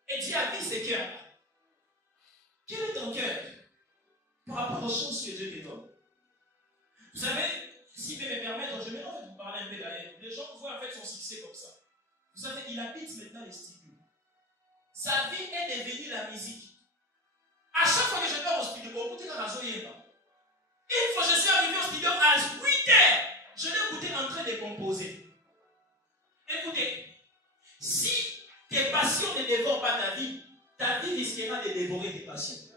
Et Dieu a vu ses cœurs. Quel est ton cœur par rapport aux choses que Dieu te donne? Vous savez, si je peux me permettre, je vais en fait vous parler un peu d'ailleurs. Les gens voient en fait son succès comme ça. Vous savez, il habite maintenant les studios. Sa vie est devenue la musique. À chaque fois que je vais au studio, écoutez quand une fois que je suis arrivé au studio à 8h, je l'ai écouté en train de composer. Écoutez, si tes passions ne dévorent pas ta vie risquera de dévorer tes passions.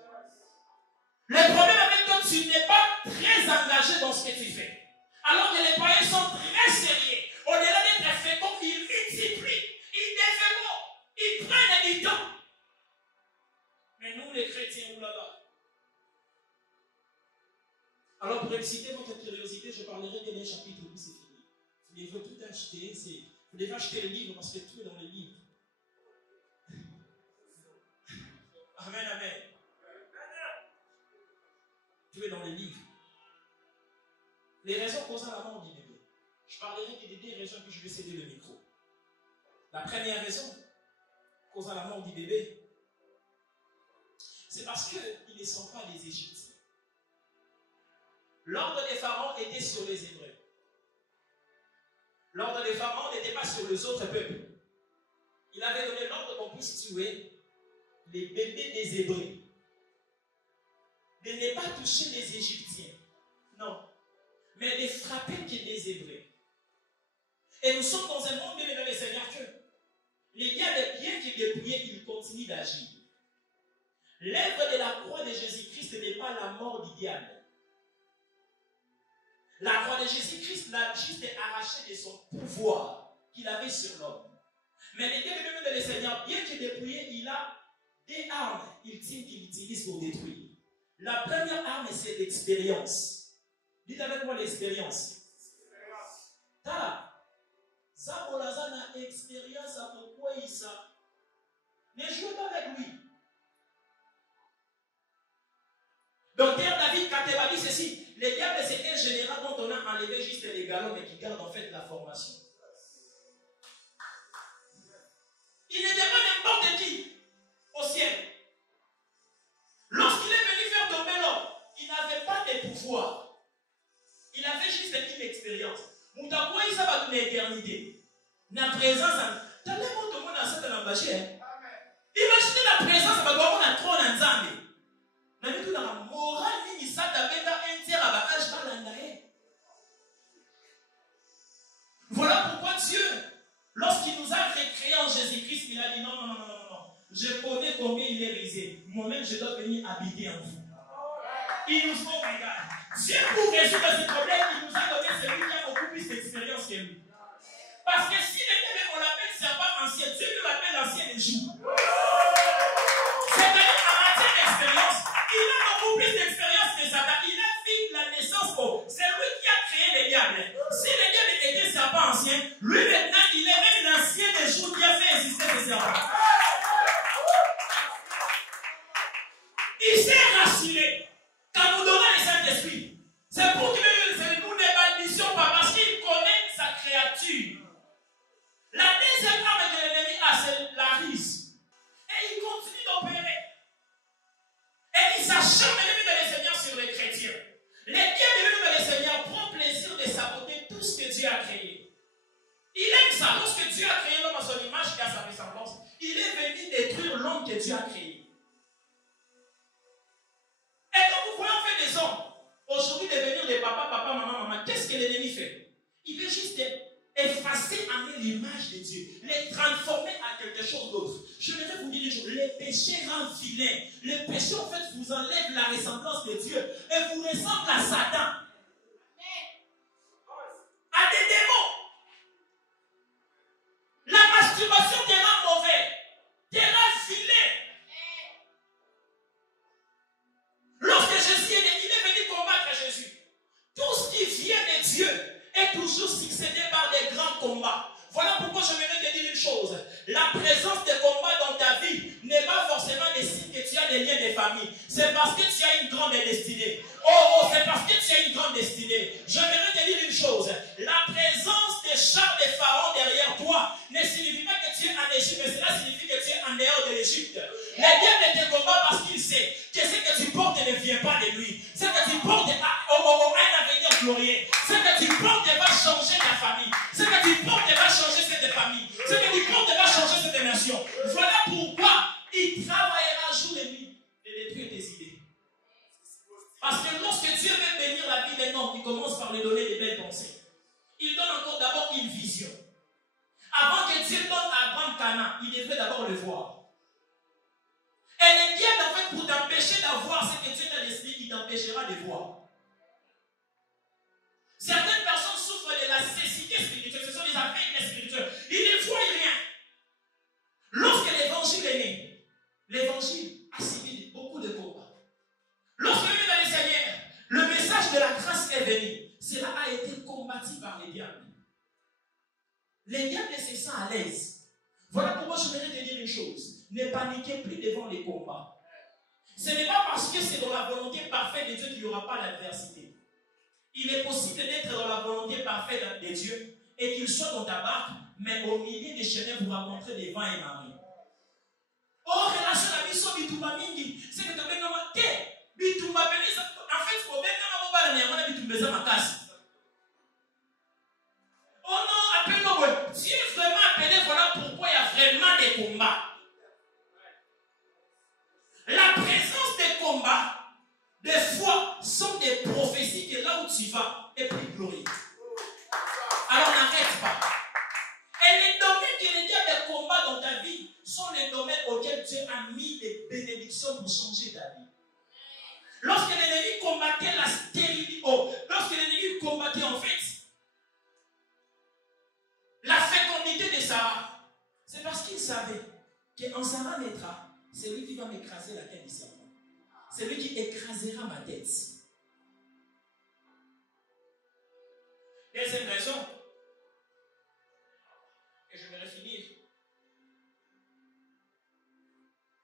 Le problème avec toi, tu n'es pas très engagé dans ce que tu fais. Alors que les païens sont très sérieux. Au-delà d'être fécond, ils multiplient, ils développent, ils prennent du temps. Mais nous, les chrétiens, oulala. Alors, pour exciter votre curiosité, je parlerai d'un chapitre où c'est fini. Vous devez tout acheter. Vous devez acheter le livre parce que tout est dans le livre. Amen, amen. Tout est dans le livre. Les raisons causant la mort du bébé. Je parlerai que des deux raisons que je vais céder le micro. La première raison causant la mort du bébé, c'est parce qu'ils ne sont pas des Égyptiens. L'ordre des pharaons était sur les Hébreux. L'ordre des pharaons n'était pas sur les autres peuples. Il avait donné l'ordre qu'on puisse tuer les bébés des Hébreux. De ne pas toucher les Égyptiens. Non. Mais de frapper que des Hébreux. Et nous sommes dans un monde, bien dans les Seigneurs, que les diables, bien qu'ils dépouillés, ils continuent d'agir. L'œuvre de la croix de Jésus-Christ n'est pas la mort du diable. La croix de Jésus-Christ l'a juste arraché de son pouvoir qu'il avait sur l'homme. Mais les diables, même dans les Seigneurs, bien qu'il dépouillé, il a des armes ultimes qu'il utilise pour détruire. La première arme, c'est l'expérience. Dites avec moi l'expérience. Tala. Ça, on a une expérience à pourquoi il ça. Ne jouez pas avec lui. Donc, David Kateba dit ceci. Les diables, c'est un général dont on a enlevé juste les galons, mais qui garde en fait la formation. Il n'était pas n'importe qui au ciel. Lorsqu'il est venu faire tomber l'homme, il n'avait pas de pouvoir. Il avait juste une expérience. Moutakoua, il s'est une éternité. La présence, tout le monde a ça dans l'embâché. Imaginez la présence, on a trop dans Nzambe. La morale, il s'est voilà pourquoi Dieu, lorsqu'il nous a recréés en Jésus-Christ, il a dit non, non, non, non, non, non. Je connais combien il est risé. Moi-même, je dois venir habiter en vous. Il nous faut regarder. Dieu, pour résoudre ce problème, il nous a donné celui qui a beaucoup plus d'expérience que lui. Parce que si l'ennemi, on l'appelle serpent ancien, Dieu nous l'appelle ancien des jours. C'est-à-dire en matière d'expérience, il a beaucoup plus d'expérience que Satan. Il a vu la naissance. C'est lui qui a créé les diables. Si les diables étaient serpent ancien, lui maintenant, il est même l'ancien des jours qui a fait exister les serpents. Il s'est rassuré. Quand nous donnons le Saint-Esprit, c'est pour que nous ne bâtissions pas parce qu'il connaît sa créature. La deuxième arme que l'ennemi a, c'est la rise. Et il continue d'opérer. Et il s'acharne de le Seigneur sur les chrétiens. Les bienvenus de le Seigneur prend plaisir de saboter tout ce que Dieu a créé. Il aime ça. Lorsque Dieu a créé l'homme à son image et à sa ressemblance, il est venu détruire l'homme que Dieu a créé. Et quand vous voyez, on fait des hommes, aujourd'hui devenir des papas, papa, maman, maman, qu'est-ce que l'ennemi fait? Il veut juste effacer en eux l'image de Dieu, les transformer en quelque chose d'autre. Je voudrais vous dire une chose, les péchés rendent vilains. Les péchés en fait vous enlèvent la ressemblance de Dieu et vous ressemblent à Satan, à des démons. La masturbation te rend mauvais, te rend vilain. Lorsque Jésus est né, il est venu combattre Jésus. Tout ce qui vient de Dieu est toujours succédé par des grands combats. Voilà pourquoi je voudrais te dire une chose. La présence de combats dans ta vie n'est pas forcément des signes que tu as des liens de famille. C'est parce que tu as une grande destinée. Oh, c'est parce que tu as une grande destinée. Je voudrais te dire une chose. La présence des chars de Pharaon derrière toi ne signifie pas que tu es en Égypte, mais cela signifie que tu es en dehors de l'Égypte. Le diable te combat parce qu'il sait que ce que tu portes ne vient pas de lui. Ce que tu portes a un avenir glorieux. Ce que tu portes va changer ta famille. Ce que tu portes va changer cette famille. Ce que tu portes va changer cette nation. Voilà pourquoi il travaillera jour et nuit de détruire tes idées. Parce que lorsque Dieu veut bénir la vie d'un homme, il commence par lui donner des belles pensées. Il donne encore d'abord une vision. Avant que Dieu donne à Abraham Canaan, il devrait d'abord le voir. Et le diable, en fait, pour t'empêcher d'avoir ce que Dieu t'a décidé, il t'empêchera de voir. Certaines personnes souffrent de la cécité spirituelle, ce sont des aveugles spirituels. Ils ne voient rien. Lorsque l'évangile est né, l'évangile a subi beaucoup de combats. Lorsque le dans les Seigneurs, le message de la grâce est venu, cela a été combattu par les diables. Les diables se sentent à l'aise. Voilà pourquoi je voudrais te dire une chose. Ne paniquez plus devant les combats. Ce n'est pas parce que c'est dans la volonté parfaite de Dieu qu'il n'y aura pas d'adversité. Il est possible d'être dans la volonté parfaite de Dieu et qu'il soit dans ta barque, mais au milieu des chemins, vous rencontrez des vents et marées. Oh, relation à biso bitumba mingi, c'est que tu as noté bitumba benisa. En fait, faut bien que tu aies bitumba makasi. Oh non, appelle-nous. Dieu est vraiment appelé, voilà pourquoi il y a vraiment des combats. La présence des combats, des fois, sont des prophéties que là où tu vas est plus glorieux. Alors n'arrête pas. Et les domaines que les diables de combat dans ta vie sont les domaines auxquels Dieu a mis des bénédictions pour changer ta vie. Lorsque l'ennemi combattait la stérilité, lorsque l'ennemi combattait en fait la fécondité de Sarah, c'est parce qu'il savait qu'en Sarah naîtra, c'est lui qui va m'écraser la tête du serpent. C'est lui qui écrasera ma tête. Deuxième raison, et je vais finir,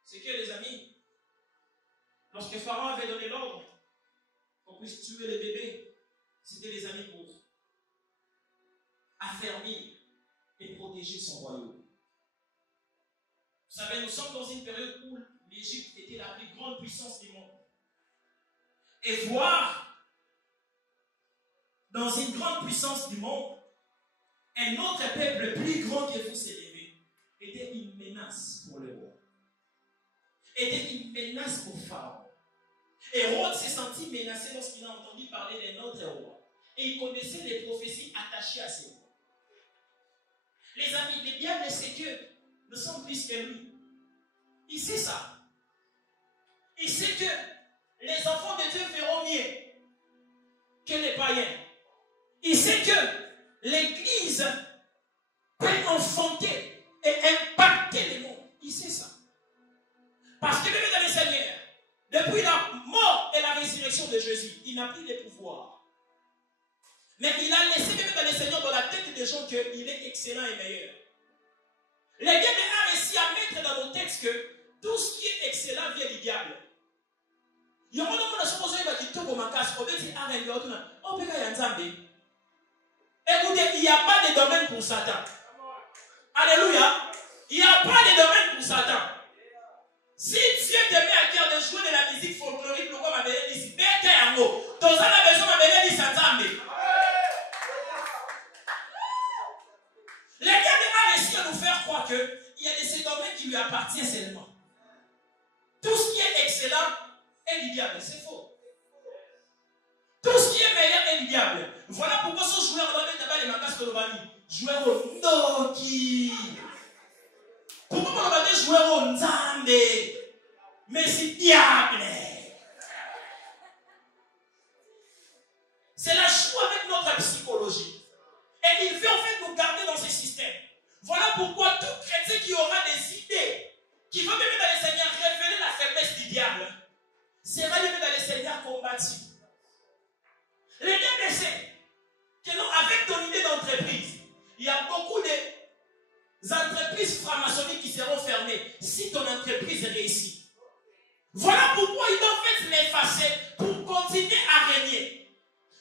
c'est que les amis, lorsque Pharaon avait donné l'ordre qu'on puisse tuer les bébés, c'était les amis pour affermir et protéger son royaume. Vous savez, nous sommes dans une période où l'Égypte était la plus grande puissance du monde. Et voir dans une grande puissance du monde un autre peuple plus grand que vous s'élever était une menace pour le roi. Était une menace pour Pharaon. Hérode s'est senti menacé lorsqu'il a entendu parler d'un autre roi. Et il connaissait les prophéties attachées à ces rois. Les amis, le diable sait que nous sommes plus que lui. Il sait ça. Il sait que les enfants de Dieu feront mieux que les païens. Il sait que l'Église peut enfanter et impacter le monde. Il sait ça. Parce que même dans le Seigneur, depuis la mort et la résurrection de Jésus, il n'a plus de pouvoir. Mais il a laissé même dans le Seigneur dans la tête des gens qu'il est excellent et meilleur. Le diable a réussi à mettre dans nos textes que tout ce qui est excellent vient du diable. Écoutez, il n'y a pas de domaine pour Satan. Alléluia. Il n'y a pas de domaine pour Satan. Si Dieu te met à cœur de jouer de la musique folklorique, pourquoi ma belle dit bête en haut? Dans la maison, ma belle dit Satan. Le diable a réussi à nous faire croire qu'il y a de ces domaines qui lui appartiennent seulement. Tout ce qui est excellent est du diable. C'est faux. Tout ce qui est meilleur est du diable. Voilà pourquoi ce joueur doit mettre les mangas de l'Obani? Jouer au Ndoki. Pourquoi on va dire jouer au Nzambe? Mais c'est diable. C'est la choix avec notre psychologie. Et il veut en fait nous garder dans ce système. Voilà pourquoi tout chrétien qui aura des idées, qui veut même dans le Seigneur révéler la faiblesse du diable, sera même dans le Seigneur combattu. Les diables essaient que non, avec ton idée d'entreprise, il y a beaucoup d'entreprises franc-maçonniques qui seront fermées si ton entreprise réussit. Voilà pourquoi il doit en fait l'effacer pour continuer à régner.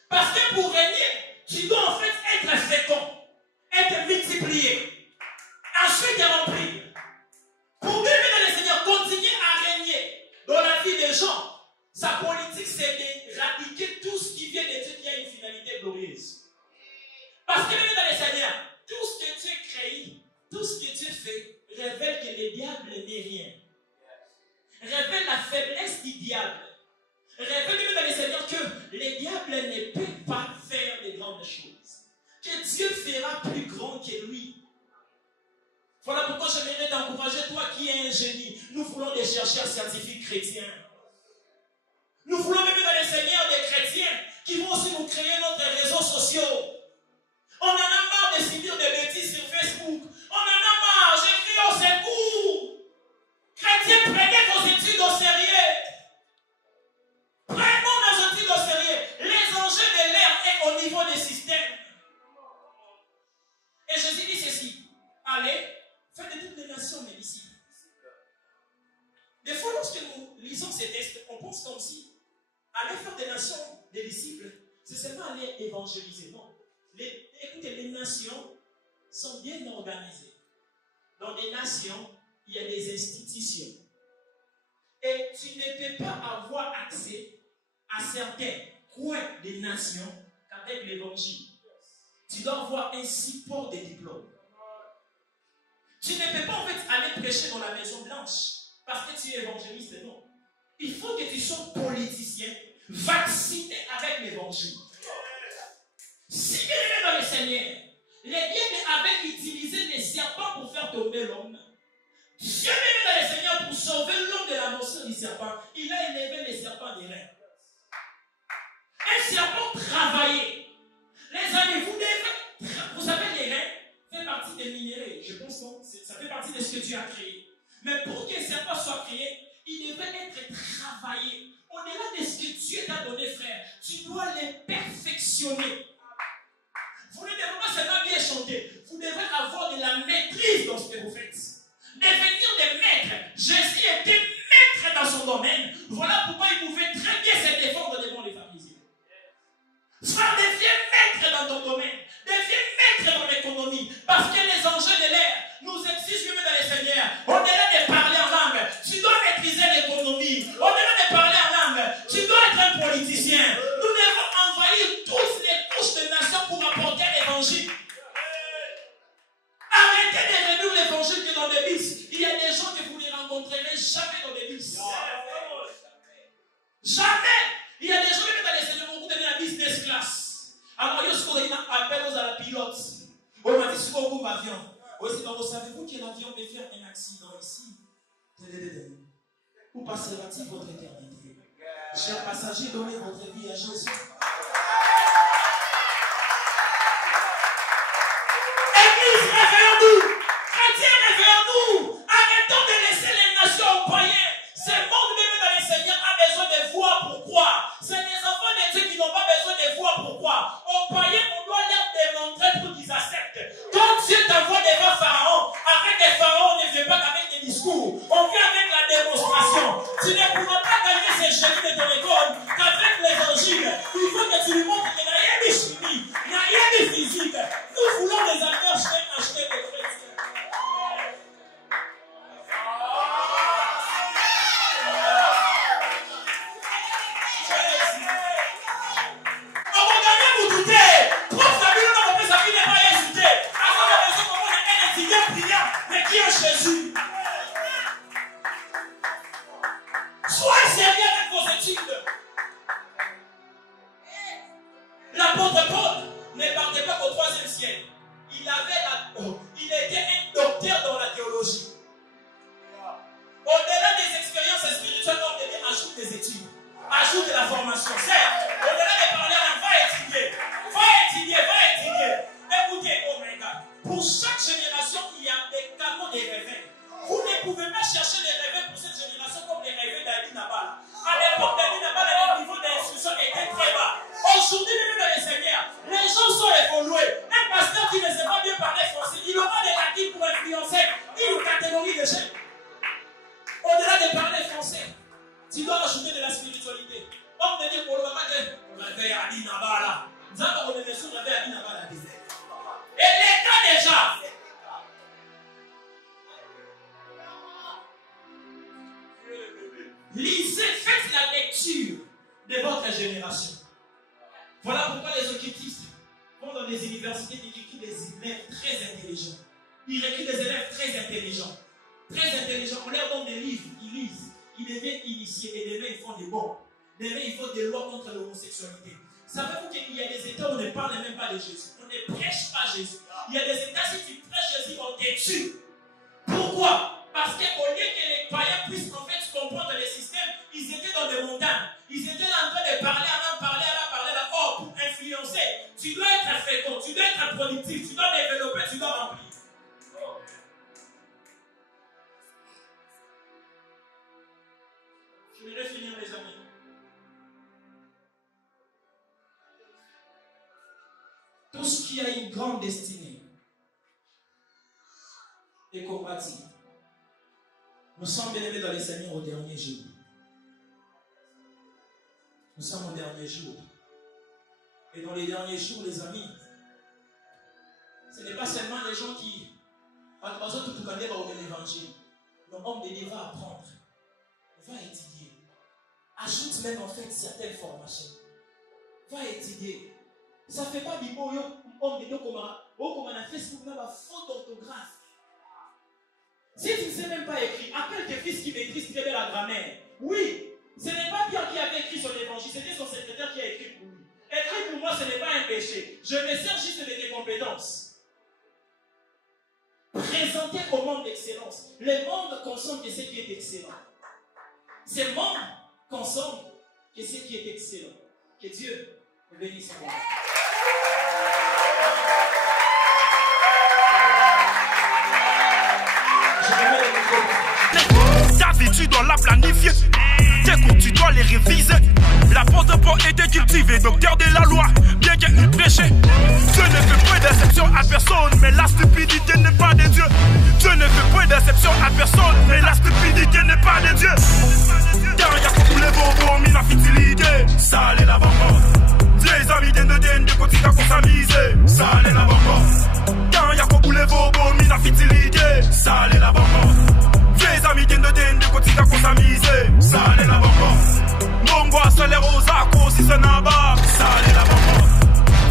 Parce que pour régner, tu dois en fait être fécond, être multiplié, ensuite remplir. Pour vivre dans le Seigneur, continuer à régner dans la vie des gens. Sa politique, c'est d'éradiquer tout ce qui vient de Dieu qui a une finalité glorieuse. Parce que même dans le Seigneur, tout ce que Dieu crée, tout ce que Dieu fait, révèle que le diable n'est rien. Révèle la faiblesse du diable. Révèle même dans le Seigneur que le diable ne peut pas faire de grandes choses. Que Dieu fera plus grand que lui. Voilà pourquoi j'aimerais t'encourager, toi qui es un génie. Nous voulons des chercheurs scientifiques chrétiens. Nous voulons même dans le Seigneur des chrétiens qui vont aussi nous créer notre réseaux sociaux. On en a marre de subir des bêtises sur Facebook. On en a marre, j'écris au secours. Chrétiens, prenez vos études au sérieux. Prenons nos études au sérieux. Les enjeux de l'ère est au niveau des systèmes. Et Jésus dit ceci. Allez, faites de toutes les nations mes disciples. Des fois, lorsque nous lisons ces textes, on pense comme si aller faire des nations des disciples, c'est seulement aller évangéliser. Non. Écoutez, les nations sont bien organisées. Dans les nations, il y a des institutions. Et tu ne peux pas avoir accès à certains coins des nations qu'avec l'évangile. Tu dois avoir un support de diplôme. Tu ne peux pas en fait aller prêcher dans la Maison Blanche parce que tu es évangéliste, non. Il faut que tu sois politicien, vacciné avec l'évangile. Si tu es dans le Seigneur, les diables avaient utilisé les serpents pour faire tomber l'homme. Dieu est dans le Seigneur pour sauver l'homme de la morsure du serpent. Il a élevé les serpents des reins. Un serpent travaillé. Les amis, vous savez, les reins fait partie des minéraux. Je pense que ça fait partie de ce que Dieu a créé. Mais pour qu'un serpent soit créé, il devait être travaillé. Au-delà de ce que Dieu t'a donné, frère, tu dois les perfectionner. Vous ne devez pas seulement bien chanter. Vous devez avoir de la maîtrise dans ce que vous faites. Devenir des maîtres. Jésus était maître dans son domaine. Voilà pourquoi il pouvait très bien se défendre devant les pharisiens. Frère, deviens maître dans ton domaine. Deviens maître dans l'économie. Parce que les enjeux de l'ère nous exigent même dans les seigneurs. Au-delà de parler en langue, tu dois maîtriser l'économie. Au-delà de parler en langue, tu dois être un politicien. Nous devons envahir toutes les couches de nations pour apporter l'évangile. Arrêtez de réduire l'évangile que dans des bus. Il y a des gens que vous ne rencontrerez jamais dans des bus. Jamais. Il y a des gens qui dans les seigneurs vont vous donner la business class. Alors, il y a ce qu'on appelle aux la pilote. On m'a dit ce qu'on coupe avion. Aussi, donc, savez-vous que l'avion peut faire un accident ici? Où passera-t-il votre éternité? Chers passagers, donnez votre vie à Jésus. Église, réveillons-nous. Chrétiens, réveillons-nous. Arrêtons de laisser les nations aux païens. Ce monde même dans les seigneurs a besoin de voir pourquoi. C'est les enfants de Dieu qui n'ont pas besoin de voir pourquoi. Aux païens, on doit leur démontrer pour qu'ils acceptent. Quand Dieu t'envoie devant Pharaon, avec les pharaons, on ne fait pas qu'avec des discours. On vient avec la démonstration. Tu ne pourras pas gagner ces génies de ton école qu'avec l'évangile. Il faut que tu lui montres qu'il n'y a rien de chimie, il n'y a rien de physique. Nous voulons des acteurs acheter des chrétiens. il était un docteur dans la théologie. Au-delà des expériences spirituelles, on devait ajouter des études, ajoute la formation. Au-delà de parler, va étudier. Écoutez, oh my God, pour chaque génération, il y a des canaux des réveils. Vous ne pouvez pas chercher les réveils pour cette génération comme les réveils d'Adi Nabala. À l'époque d'Adi Nabala, le niveau d'instruction était très bas. Aujourd'hui, même dans les Seigneurs, les gens sont évolués. Un pasteur qui ne sait pas bien parler français, il aura des acquis pour influencer une catégorie de jeunes. Au-delà de parler français, tu dois ajouter de la spiritualité. On me dit pour le moment que réveil Adi Nabala. Nous avons remis sur le réveil Adi Nabala. Et l'État déjà. Lisez, faites la lecture de votre génération. Voilà pourquoi les occultistes vont dans des universités et recrutent des élèves très intelligents. Ils recrutent des élèves très intelligents. Très intelligents. On leur donne des livres, ils lisent. Ils deviennent initiés et demain ils font des bons. Demain ils font des lois contre l'homosexualité. Savez-vous qu'il y a des États où on ne parle même pas de Jésus? On ne prêche pas Jésus. Il y a des États, si tu prêches Jésus, on te tue. Pourquoi? Parce qu'au lieu que les païens puissent en fait comprendre les systèmes, ils étaient dans des montagnes. Ils étaient là en train de parler, parler là. Or, pour influencer, tu dois être fécond, tu dois être productif, tu dois développer, tu dois remplir. Je vais finir, les amis. Tout ce qui a une grande destinée est compatible. Nous sommes bien aimés dans les Seigneurs au dernier jour. Nous sommes au dernier jour. Et dans les derniers jours, les amis, ce n'est pas seulement les gens qui ont besoin de tout garder dans l'évangile. L'homme de Dieu va apprendre, va étudier. Ajoute même en fait certaines formations. Va étudier. Ça ne fait pas du bon homme de Dieu comme on a fait Facebook, là, faute d'orthographe. Si tu ne sais même pas écrire, appelle tes fils qui maîtrisent très bien la grammaire. Oui, ce n'est pas Pierre qui avait écrit son évangile, c'était son secrétaire qui a écrit pour lui. Écrire pour moi, ce n'est pas un péché. Je me sers juste de tes compétences. Présenter au monde d'excellence. Le monde consomme que ce qui est excellent. Ce monde consomme que ce qui est excellent. Que Dieu nous bénisse en moi. Ta vie, tu dois la planifier. Tes cours, tu dois les réviser. La porte de pont est cultivée, docteur de la loi, bien qu'il prêchait. Dieu ne fait point d'exception à personne, mais la stupidité n'est pas de Dieu. Dieu ne fait point d'exception à personne, mais la stupidité n'est pas de Dieu. Car il y a beaucoup les bobos, mais la futilité, ça allait l'avant-porte. Les amis de côté qu'on s'amise, ça allait l'avant-porte. Car il y a beaucoup les bobos, mais la futilité, ça allait l'avant-porte. Les amis de côté qu'on s'amise, ça allait l'avant-porte. Bongo à solaire aux accords, si c'est naba, ça allait l'avant-porte.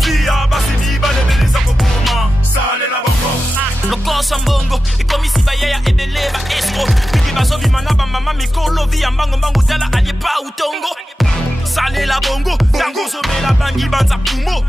Via Bassini, les accords, ça allait l'avant-porte. Le corps sans bongo, et comme ici, Bayaya et de leva escroc. Puis baso vimanaba, maman, mikolo, via mango, mango, tala, allié pas ou tongo. Ça allait la bongo, tango, sommet la bangi, banza, pumo.